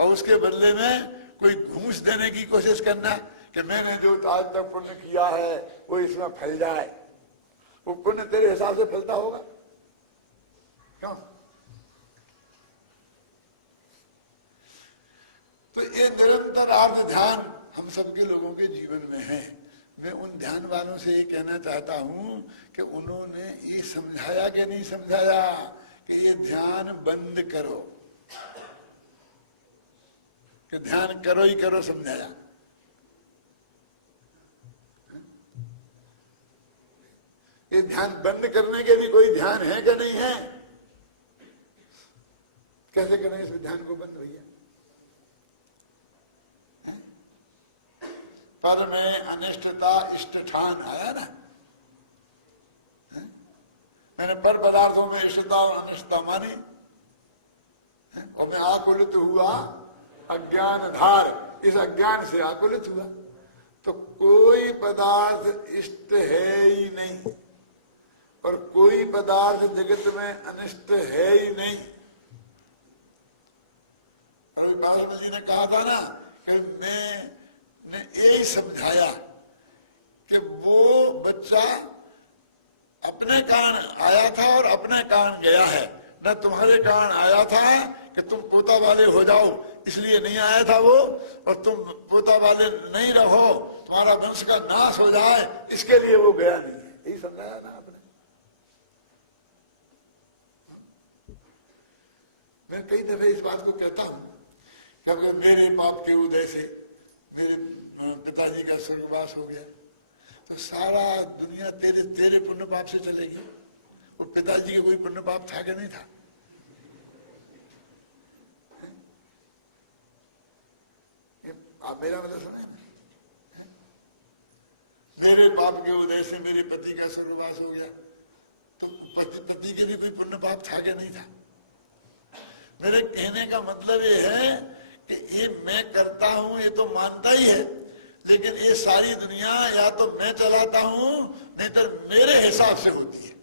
और उसके बदले में कोई घूस देने की कोशिश करना कि मैंने जो आज तक पुण्य किया है वो इसमें फैल जाए। वो पुण्य तेरे हिसाब से फैलता होगा? क्यों? तो ये निरंतर आर्थ ध्यान हम सबके लोगों के जीवन में है। मैं उन ध्यान वालों से ये कहना चाहता हूं कि उन्होंने ये समझाया कि नहीं समझाया कि ये ध्यान बंद करो, कि ध्यान करो ही करो, समझाया? ये ध्यान बंद करने के भी कोई ध्यान है कि नहीं है? कैसे करें इस ध्यान को बंद भैया? पर में अनिष्टता इष्ट ठान आया ना, मैंने पर पदार्थों में इष्टता और अनिष्टता मानी और मैं आकुलित हुआ अज्ञान धार, इस अज्ञान से आकुलित हुआ। तो कोई पदार्थ इष्ट है ही नहीं और कोई पदार्थ जगत में अनिष्ट है ही नहीं। और बाबा जी ने कहा था ना कि ने यही समझाया कि वो बच्चा अपने कारण आया था और अपने कारण गया है, न तुम्हारे कारण आया था कि तुम पोता वाले हो जाओ इसलिए नहीं आया था वो, और तुम पोता वाले नहीं रहो, तुम्हारा वंश का नाश हो जाए इसके लिए वो गया नहीं है। यही समझाया ना आपने। मैं कई दफे इस बात को कहता हूं कि अगर मेरे पाप के उदय से मेरे पिताजी का स्वर्गवास हो गया तो सारा दुनिया तेरे पुण्य पाप से चलेगी। वो पिताजी के कोई पुण्य पाप था कि नहीं था? आप मेरा मतलब सुने? मेरे पाप के उदय से मेरे पति का स्वर्गवास हो गया तो पति के भी कोई पुण्य पाप था कि नहीं था? मेरे कहने का मतलब ये है कि ये मैं करता हूं ये तो मानता ही है, लेकिन ये सारी दुनिया या तो मैं चलाता हूं नहीं तो मेरे हिसाब से होती है।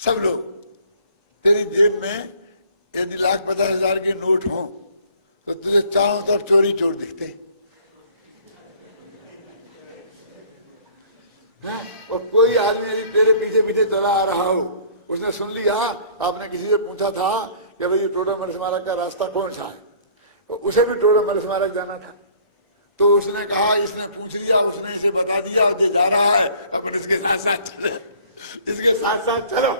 सब लोग, तेरी जेब में यदि 1,50,000 के नोट हो तो तुझे चारों तरफ चोरी चोर दिखते हैं। और कोई आदमी यदि तेरे पीछे पीछे चला आ रहा हो, उसने सुन लिया आपने किसी से पूछा था कि भाई टोडरमल स्मारक का रास्ता कौन सा है, तो उसे भी टोडरमल स्मारक जाना था, तो उसने कहा इसने पूछ लिया, उसने इसे बता दिया, ये जा रहा है, अपन इसके साथ साथ चले, इसके साथ साथ चलो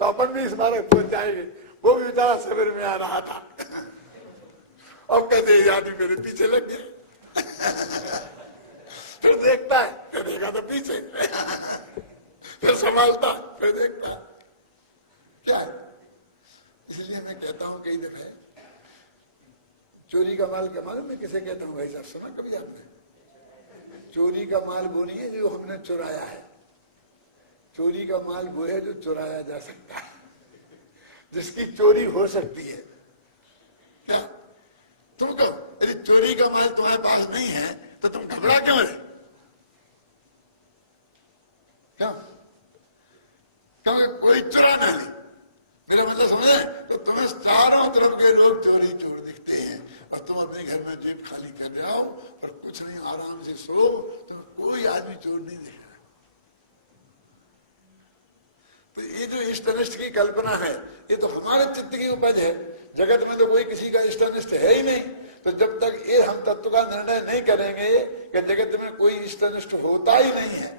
तो अपन भी स्मारक पहुंच जाएंगे। वो भी बेचारा सवेर में आ रहा था अब कहते आदमी मेरे पीछे लग गया फिर देखता है, फिर देखा तो पीछे फिर संभालता, फिर देखता क्या है। इसलिए मैं कहता हूं कई दफे चोरी का माल क्या मालूम मैं किसे कहता हूं भाई साहब? सुना कभी आपने? चोरी का माल वो नहीं है जो हमने चुराया है, चोरी का माल वो है जो चुराया जा सकता है, जिसकी चोरी हो सकती है। क्या तुम कहो यदि चोरी का माल तुम्हारे पास नहीं है तो तुम घबरा क्यों है? क्या? क्योंकि कोई चुरा नहीं। मेरा मतलब समझे? तो तुम्हें चारों तरफ के लोग चोरी चोर दिखते हैं और तुम अपने घर में जेब खाली कर रहे हो और कुछ नहीं, आराम से सो, तो कोई आदमी चोर नहीं दिख रहा। तो ये जो इष्ट अनिष्ट की कल्पना है ये तो हमारे चित्त की उपज है। जगत में तो कोई किसी का इष्ट अनिष्ट है ही नहीं। तो जब तक ये हम तत्व का निर्णय नहीं करेंगे कि जगत में कोई इष्ट अनिष्ट होता ही नहीं है,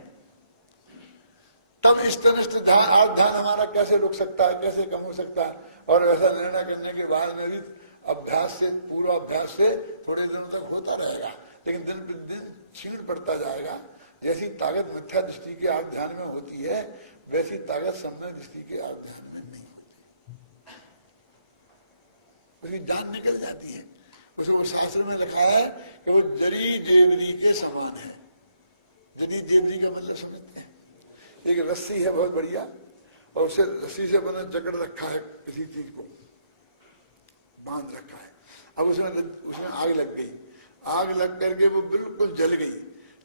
तब इष्ट अनिष्ट ध्यान हमारा कैसे रुक सकता है, कैसे कम हो सकता है? और ऐसा निर्णय करने के बाद में भी अभ्यास से, पूर्वाभ्यास से थोड़े दिनों तक होता रहेगा, लेकिन दिन प्रतिदिन क्षीण पड़ता जाएगा। जैसी ताकत मिथ्या दृष्टि के आर्थ ध्यान में होती है, वैसी ताकत सम्यक दृष्टि के आर्थ ध्यान में नहीं होती, उसकी जान निकल जाती है। उसको शास्त्र में लिखा है कि वो जरी जेवरी के समान है। जरी जेवरी का मतलब समझते हैं? एक रस्सी है बहुत बढ़िया, और उसे रस्सी से बना जकड़ रखा है, किसी चीज को बांध रखा है। अब उसमें आग लग गई, आग लग करके वो बिल्कुल जल गई,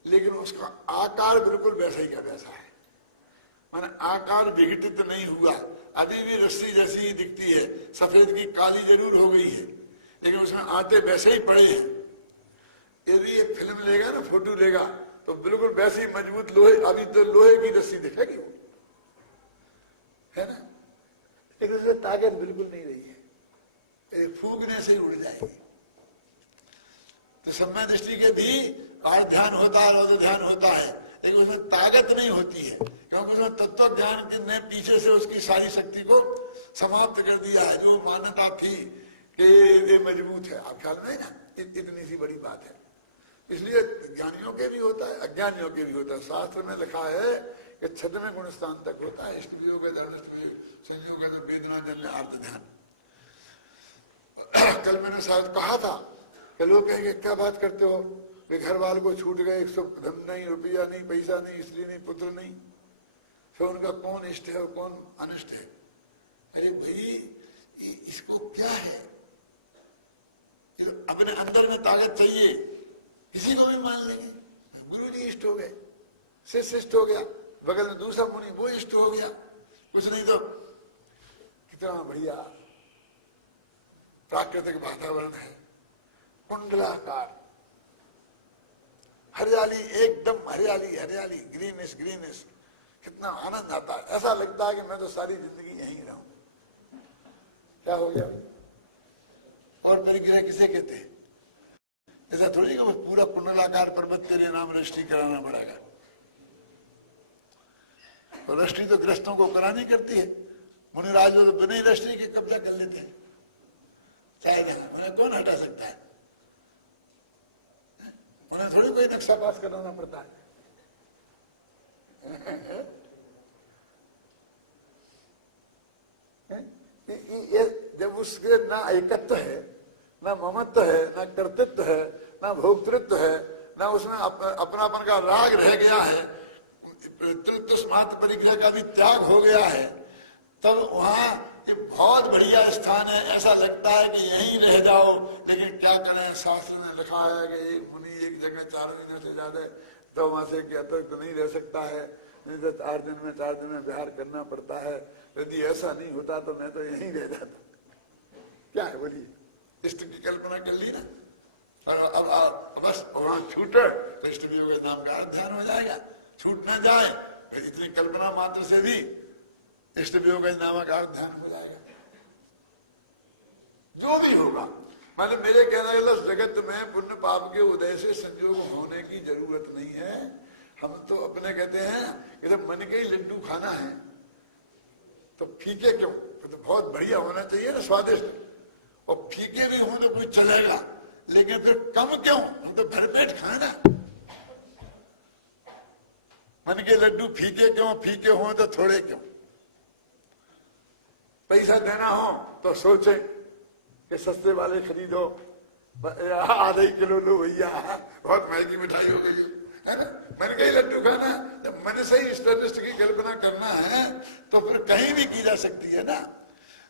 लेकिन उसका आकार बिल्कुल वैसा ही का वैसा है, माने आकार विघटित तो नहीं हुआ, अभी भी रस्सी जैसी ही दिखती है, सफेद की काली जरूर हो गई है, लेकिन उसमें आटे वैसे ही पड़े हैं। यदि ये फिल्म लेगा ना, फोटो लेगा, तो बिल्कुल वैसे ही मजबूत लोहे, अभी तो लोहे की रस्सी दिखेगी वो, है ना, लेकिन उसमें ताकत बिल्कुल नहीं रही है, फूकने से ही उड़ जाएगी। तो सम्यक दृष्टि के भी आर्थ ध्यान होता है, रौद्र ध्यान होता है, लेकिन उसमें ताकत नहीं होती है, क्योंकि उसमें तत्व ज्ञान ने पीछे से उसकी सारी शक्ति को समाप्त कर दिया है। जो मान्यता थी कि ये मजबूत है, आप ख्याल में ना, इतनी सी बड़ी बात है। इसलिए ज्ञानियों के भी होता है, अज्ञानियों के भी होता है। शास्त्र में लिखा है कि छद्म गुण स्थान तक होता है, इष्ट वियोग संयोग वेदना जन्य आर्थ ध्यान। कल मैंने शायद कहा था कि लोग कहेंगे क्या बात करते हो, वे घर वाले को छूट गए, एक सौ धन नहीं, रुपया नहीं, पैसा नहीं, स्त्री नहीं, पुत्र नहीं, फिर उनका कौन इष्ट है और कौन अनिष्ट है। अरे भाई इसको क्या है, अपने अंदर में ताकत चाहिए, किसी को भी मान लेंगे। गुरु जी इष्ट हो गए, शिष्य इष्ट हो गया, बगल में दूसरा मुनि वो इष्ट हो गया, कुछ नहीं तो कितना बढ़िया प्राकृतिक वातावरण है, कुंडलाकार, हरियाली, एकदम हरियाली हरियाली, ग्रीनिश ग्रीनिश, कितना आनंद आता है। ऐसा लगता है कि मैं तो सारी जिंदगी यहीं रहूं। क्या हो गया? और परिग्रह किसे कहते हैं? ऐसा थोड़ी कि पूरा कुंडलाकार पर्वत तेरे नाम रजिस्ट्री कराना पड़ेगा। तो रजिस्ट्री तो ग्रस्तों को करानी करती है, मुनिराज तो बिना रजिस्ट्री के कब्जा कर लेते हैं, चाहे जहां, उन्हें कौन हटा सकता है? उन्हें थोड़ी कोई नक्शा पास कराना पड़ता है। ये जब उसके ना एकत्व है, ना ममत्व है, ना कर्तृत्व है, ना भोक्तृत्व है, ना उसमें अपनापन का राग रह गया है, मात्र परिग्रह का भी त्याग हो गया है, तब वहां ये बहुत बढ़िया स्थान है। ऐसा लगता है कि यहीं रह जाओ, लेकिन क्या करें, शास्त्र में लिखा है कि एक मुनि एक जगह 4 महीने से ज्यादा तो वहां से के अतिरिक्त नहीं रह सकता है, नहीं तो 4 दिन में विहार करना पड़ता है। यदि ऐसा नहीं होता तो मैं तो यहीं रह जाता। क्या है बोलिए, इष्ट की कल्पना कर ली ना, और अब बस वहां छूटे तो इष्ट वियोग नाम का ध्यान हो जाएगा। छूट ना जाए तो इतनी कल्पना मात्र से भी इष्ट वियोग नामक ध्यान हो जाएगा। जो भी होगा, मतलब मेरे कहने का जगत में पुण्य पाप के उदय से संयोग होने की जरूरत नहीं है। हम तो अपने कहते हैं कि जब मन के ही लड्डू खाना है तो फीके क्यों, तो बहुत बढ़िया होना चाहिए ना, स्वादिष्ट, और फीके भी हों तो कुछ चलेगा, लेकिन फिर कम क्यों, हम तो भरपेट खाना। मन के लड्डू फीके क्यों, फीके हों तो थोड़े क्यों। पैसा देना हो तो सोचे कि सस्ते वाले खरीदो, आधा किलो लो भैया, बहुत महंगी मिठाई हो गई है ना। मन के ही लड्डू खाना, जब मन से ही इष्ट की कल्पना करना है तो फिर कहीं भी की जा सकती है ना।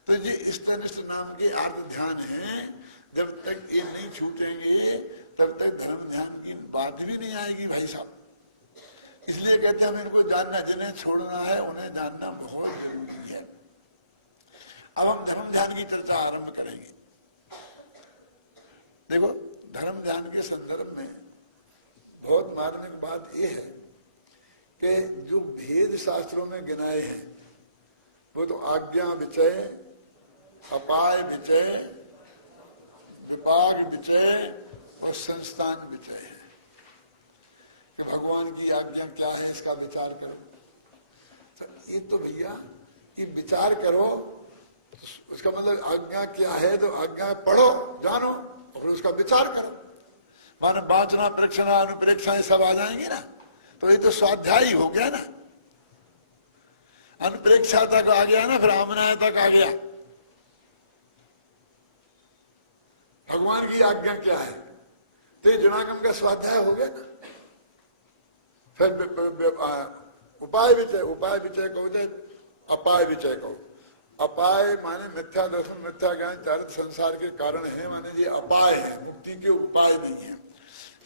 तो ये इष्ट नाम के आर्थ ध्यान है, जब तक ये नहीं छूटेंगे तब तक धर्म ध्यान की बात भी नहीं आएगी भाई साहब। इसलिए कहते हैं हम इनको जानना, जिन्हें छोड़ना है उन्हें जानना बहुत जरूरी है। अब हम धर्म ध्यान की चर्चा आरंभ करेंगे। देखो, धर्म ध्यान के संदर्भ में बहुत मार्मिक बात यह है कि जो भेद शास्त्रों में गिनाए हैं वो तो आज्ञा विचय, अपाय विचय, विपाक विचय और संस्थान विचय है कि भगवान की आज्ञा क्या है, इसका विचार करो। तो ये तो भैया ये विचार करो उसका मतलब आज्ञा क्या है, तो आज्ञा पढ़ो, जानो और उसका विचार करो। मानो वाचना, प्रेक्षणा, अनुप्रेक्षा ये सब आ जाएंगे ना, तो ये तो स्वाध्याय ही हो गया ना। अनुप्रेक्षा तक आ गया ना, फिर आमना तक आ गया। भगवान की आज्ञा क्या है, तो ये जनागम का स्वाध्याय हो गया ना। फिर उपाय विचय, उपाय विचय कहो चाहे अपाय विचय कहो। अपाय माने मिथ्या दर्शन, मिथ्या ज्ञान चारित संसार के कारण है, माने ये अपाय है, मुक्ति के उपाय नहीं है।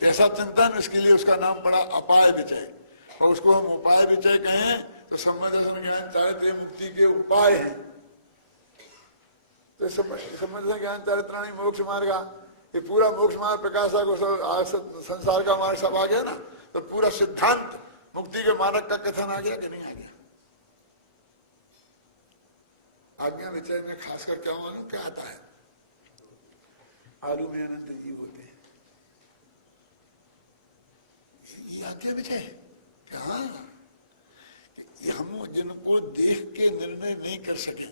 ऐसा चिंतन, इसके लिए उसका नाम पड़ा अपाय विचय। और उसको हम उपाय विचय कहें तो सम्यक दर्शन ज्ञान चारित ये मुक्ति के उपाय है। तो सम्यक दर्शन ज्ञान चारित्राणि मोक्ष मार्ग, ये पूरा मोक्ष मार्ग प्रकाशा को संसार का मार्ग सब आ गया ना। तो पूरा सिद्धांत मुक्ति के मार्ग का कथन आ गया कि नहीं आ गया। आज्ञा विचय में खासकर क्या मालूम क्या आता है, आलू में अनंत जीव होते हैं, ये आज्ञा विचय क्या, ये हम जिनको देख के निर्णय नहीं कर सके,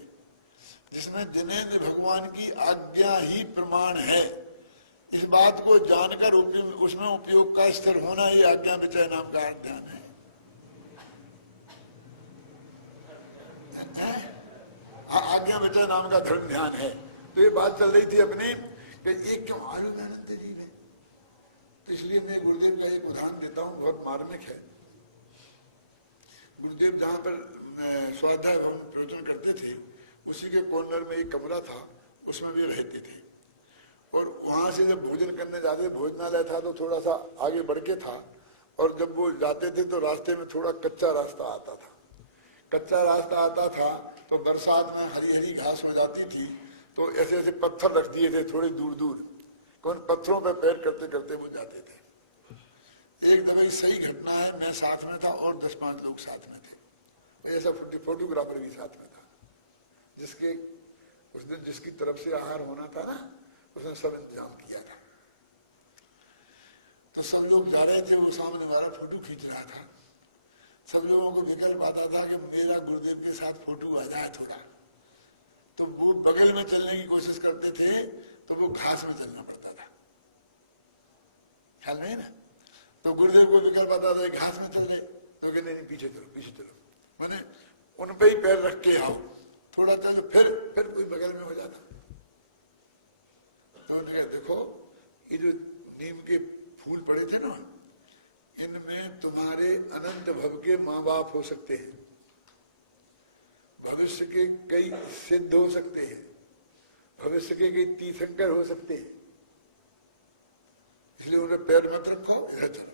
जिसमें दिने दिन भगवान की आज्ञा ही प्रमाण है, इस बात को जानकर उसमें उपयोग का स्तर होना, ये आज्ञा विचय नाम का अध्ययन है। आज्ञा विचय नाम का धर्म ध्यान है। तो ये बात चल रही थी अपनी कि ये क्यों आलू में अनंत जीव है। तो इसलिए मैं गुरुदेव का एक उदाहरण देता हूँ, बहुत मार्मिक है। गुरुदेव जहाँ पर स्वाध्याय भवन प्रवचन करते थे, उसी के कॉर्नर में एक कमरा था, उसमें भी रहते थे। और वहां से जब भोजन करने जाते, भोजनालय था तो थोड़ा सा आगे बढ़ के था, और जब वो जाते थे तो रास्ते में थोड़ा कच्चा रास्ता आता था। कच्चा रास्ता आता था तो बरसात में हरी हरी घास हो जाती थी, तो ऐसे ऐसे पत्थर रख दिए थे थोड़ी दूर दूर, कौन पत्थरों पे पैर करते करते वो जाते थे। एक दफे सही घटना है, मैं साथ में था और 10-5 लोग साथ में थे। ऐसा फोटोग्राफर भी साथ में था, जिसके उस दिन जिसकी तरफ से आहार होना था ना, उसने सब इंतजाम किया था। तो सब लोग जा रहे थे, वो सामने वाला फोटो खींच रहा था। सब लोगों को विकल्प आता था कि मेरा गुरुदेव के साथ फोटो आ जाए थोड़ा, तो वो बगल में चलने की कोशिश करते थे, तो वो घास में चलना पड़ता था, ख्याल नहीं ना। तो गुरुदेव को विकल्प आता था घास में चल रहे, तो कहते नहीं पीछे चलो पीछे चलो, मैंने उन पे ही पैर रख के आओ, थोड़ा चलो, फिर कोई बगल में हो जाता। तो उन्होंने कहा देखो, ये जो नीम के फूल पड़े थे ना, इनमें तुम्हारे अनंत भव के माँ बाप हो सकते हैं, भविष्य के कई सिद्ध हो सकते हैं, भविष्य के कई तीर्थंकर हो सकते हैं, इसलिए उन्हें पैर मत रखो, इधर चलो।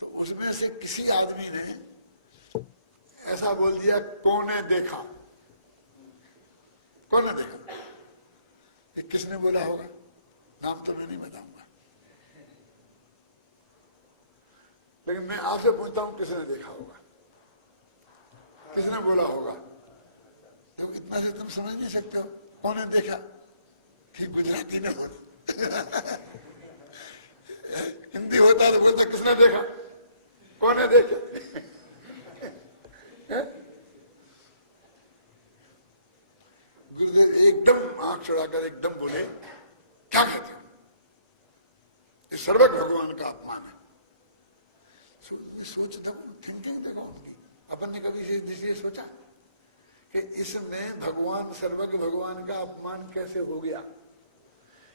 तो उसमें से किसी आदमी ने ऐसा बोल दिया, कौन ने देखा, कौन ने देखा। ये किसने बोला होगा, नाम तो मैं नहीं बताऊंगा, लेकिन मैं आपसे पूछता हूं किसने देखा होगा, किसने बोला होगा। तो इतना से तुम समझ नहीं सकते हो, कौन ने देखा, ठीक गुजराती ने बोला हिंदी होता तो बोलता किसने देखा, कौन ने देखा गुरुदेव एकदम आंख चढ़ाकर एकदम बोले, क्या कहते हो, ये सर्वज्ञ भगवान का अपमान है। सोचता हूँ, थिंकिंग देखो उनकी, अपन ने कभी इसलिए सोचा कि इसमें भगवान, सर्वज्ञ भगवान का अपमान कैसे हो गया।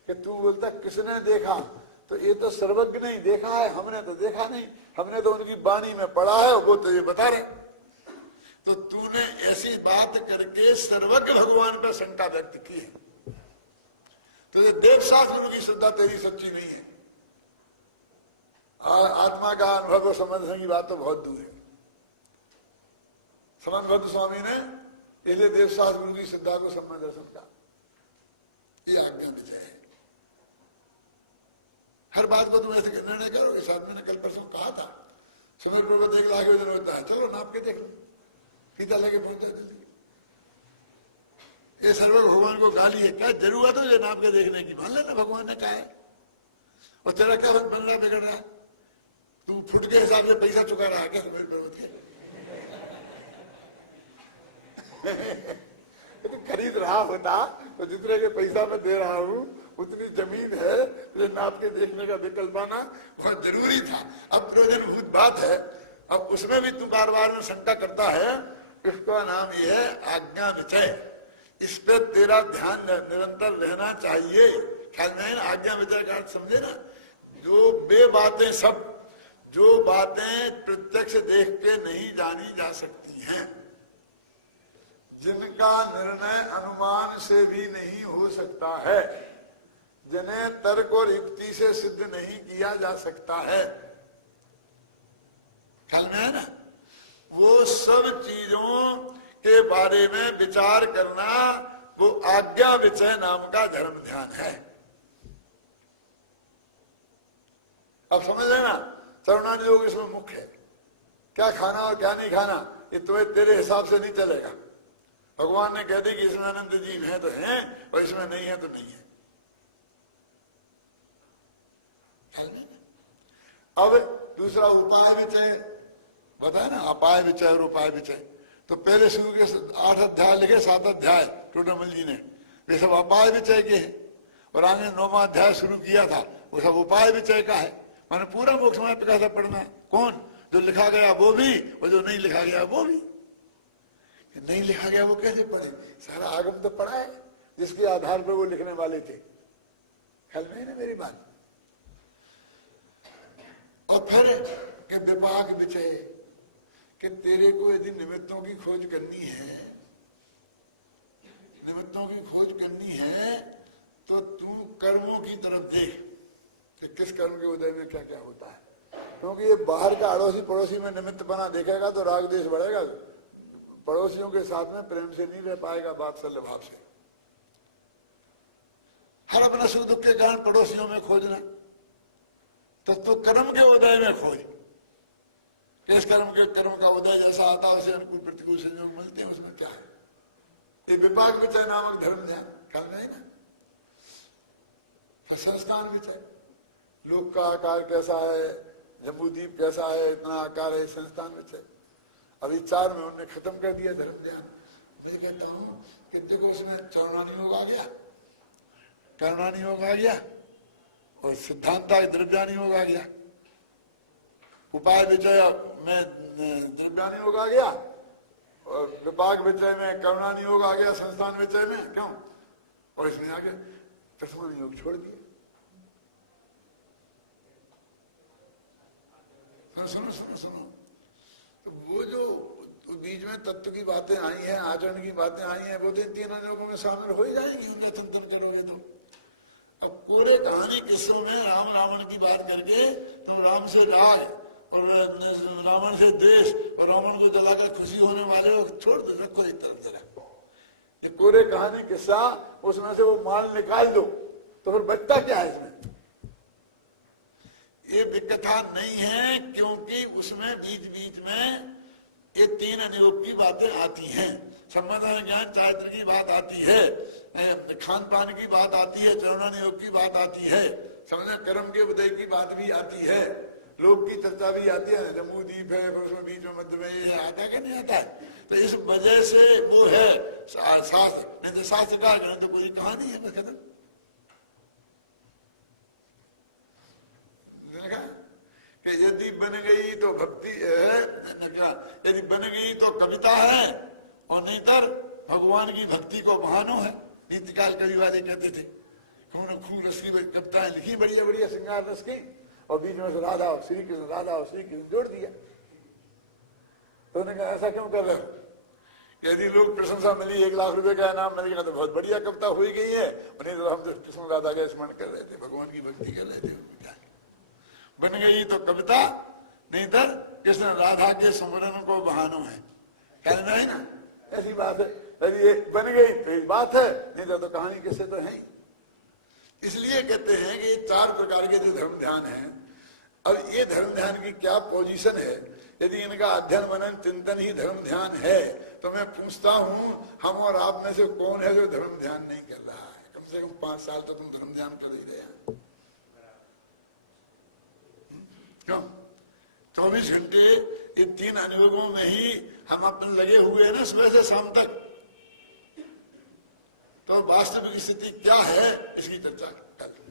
कि तू बोलता किसने देखा, तो ये तो सर्वज्ञ नहीं देखा है, हमने तो देखा नहीं, हमने तो उनकी वाणी में पढ़ा है, वो तो ये बता रहे। तो तूने ऐसी बात करके सर्वज्ञ भगवान पर शंका व्यक्त की है, तो ये देव शास्त्र की श्रद्धा तेरी सच्ची नहीं है। आत्मा का अनुभव और समझने की बात तो बहुत दूर है। समन्वत स्वामी ने इसलिए देवशास्त्र गुरु की श्रद्धा को सम्मान दर्शन का ये आज्ञा विजय है। हर बात को तुम ऐसे निर्णय करो। इस आदमी ने कल परसों कहा था समीरपुर में 1 लाख वजन होता है, चलो नाप के देख लो, फीता लगे पहुंच जाते। ये सर्व भगवान को गाली है, क्या जरूरत है ये नाप के देखने की, मान लेना भगवान ने कहा है। और तेरा क्या बन रहा बिगड़ रहा, तू फुट के हिसाब से पैसा चुका रहा है क्या समीर पर्वत के यदि खरीद रहा होता तो जितने के पैसा मैं दे रहा हूँ उतनी जमीन है, तो नाप के देखने का विकल्प आना बहुत जरूरी था। अब प्रयोजनभूत बात है, अब उसमें भी तू बार बार में शंका करता है, इसका नाम ये है आज्ञा विचय। इस पे तेरा ध्यान निरंतर रहना चाहिए। ख्याल में आज्ञा विचय का अर्थ समझे ना, जो बे बातें सब, जो बातें प्रत्यक्ष देख के नहीं जानी जा सकती हैं, जिनका निर्णय अनुमान से भी नहीं हो सकता है, जिन्हें तर्क और युक्ति से सिद्ध नहीं किया जा सकता है, ख्याल में है ना, वो सब चीजों के बारे में विचार करना वो आज्ञा विचय नाम का धर्म ध्यान है। अब समझ लेना, चरणानी योग इसमें मुख्य है। क्या खाना और क्या नहीं खाना ये तुम्हें तेरे हिसाब से नहीं चलेगा। भगवान ने कह दी कि इसमें अनंत जीव है तो हैं और इसमें नहीं है तो नहीं है। अब दूसरा उपाय विचय बताया ना, अपाय विचय और उपाय विचय। तो पहले शुरू के 8 अध्याय लिखे, 7 अध्याय टोटमल जी ने, वे सब अपाय विचय के हैं, और आगे 9वां अध्याय शुरू किया था वो सब उपाय विचय का है। मैंने पूरा मोक्ष मार्ग पे कैसा पढ़ना है, कौन जो लिखा गया वो भी और जो नहीं लिखा गया वो भी। नहीं लिखा गया वो कैसे पढ़े, सारा आगम तो पढ़ा है जिसके आधार पर वो लिखने वाले थे। ख्याल में है ना मेरी बात। और फिर के विपाक विचय कि तेरे को यदि निमित्तों की खोज करनी है, निमित्तों की खोज करनी है तो तू कर्मों की तरफ देख कि किस कर्म के उदय में क्या क्या होता है। क्योंकि ये बाहर का अड़ोसी पड़ोसी में निमित्त बना देखेगा तो राग देश बढ़ेगा, पड़ोसियों के साथ में प्रेम से नहीं रह पाएगा, वात्सल्य भाव से। हर अपना सुख दुख के कारण पड़ोसियों में खोजना, तो कर्म के उदय में खोज। किस कर्म का उदय जैसा आता है उसे अनुकूल प्रतिकूल संयोग मिलते हैं, उसमें क्या है। ये विपाक विचय नामक धर्म ध्यान करना है ना। संस्थान विचय, लोक का आकार कैसा है, जम्बूद्वीप कैसा है, इतना आकार है, संस्थान विचय। अभी 4 में उन्होंने खत्म कर दिया धर्म ध्यान। मैं कहता हूँ कि देखो उसमें चौर्णानी योग आ गया, करुणानी योग आ गया, और सिद्धांता द्रव्यानी योग आ गया, उपाय विचय में द्रव्यानी योग आ गया, और विपाक विचय में करुणानी योग आ गया, संस्थान विचय में क्यों, और इसमें आ गया प्रथमान योग छोड़ दिया। सुनो सुनो सुनो, तो वो जो बीच में तत्व की बातें आई हैं, आचरण की बातें आई हैं, वो तो इन 3 अनयोगों में शामिल हो ही जाएंगी, उनका चिंतन करोगे तो। अब पूरे कहानी किस्सों में राम रावण की बात करके तो राम से राग और रावण से द्वेष और रावण को जलाकर खुशी होने वाले को छोड़ दो, रखो एक तरफ जरा। ये पूरे कहानी किस्सा उसमें से वो माल निकाल दो तो फिर बचता क्या है इसमें। ये विकथा नहीं है क्योंकि उसमें बीच बीच में ये 3 अनियोग की बातें आती हैं। संबंध ज्ञान चारित्र की बात आती है, खान पान की बात आती है, चरणान योग की बात आती है, समझना कर्म के उदय की बात भी आती है, लोक की चर्चा भी आती है, जम्बूद्वीप है, उसमें बीच में मध्य में ये आता है कि नहीं आता है। तो इस वजह से वो है शास्त्र, नहीं तो शास्त्र का ग्रंथ पूरी कहानी है बस खत्म। कि यदि बन गई तो भक्ति है, यदि बन गई तो कविता है, और नहीं तर भगवान की भक्ति को बहानो है। नीतिकाल कवि वाले कहते थे खूब रस की कविताएं लिखी बढ़िया बढ़िया श्रृंगार रस की, और बीच में से राधा और श्री कृष्ण, राधा और श्री कृष्ण जोड़ दिया। तो उन्होंने कहा ऐसा क्यों कर रहे हो, यदि लोग प्रशंसा मिली, 1 लाख रुपए का इनाम मिलेगा तो बहुत बढ़िया कविता हो ही गई है, नहीं तो हम तो कृष्ण राधा का स्मरण कर रहे थे, भगवान की भक्ति कर रहे थे। बन गई तो कविता, नहीं तो कृष्ण राधा के स्मरण को बहानो है, कहना है ना, ऐसी बात है। यदि ये बन गई तो ये बात है, नहीं तो कहानी किससे तो है। इसलिए कहते हैं कि ये 4 प्रकार के जो धर्म ध्यान है। अब ये धर्म ध्यान की क्या पोजीशन है, यदि इनका अध्ययन मनन चिंतन ही धर्म ध्यान है तो मैं पूछता हूं हम और आप में से कौन है जो धर्म ध्यान नहीं कर रहा है। कम से कम 5 साल तो तुम धर्म ध्यान कर ही रहे। क्यों 24 घंटे इन 3 अनुभवों में ही हम अपन लगे हुए हैं ना, सुबह से शाम तक। और वास्तविक स्थिति क्या है इसकी चर्चा कर।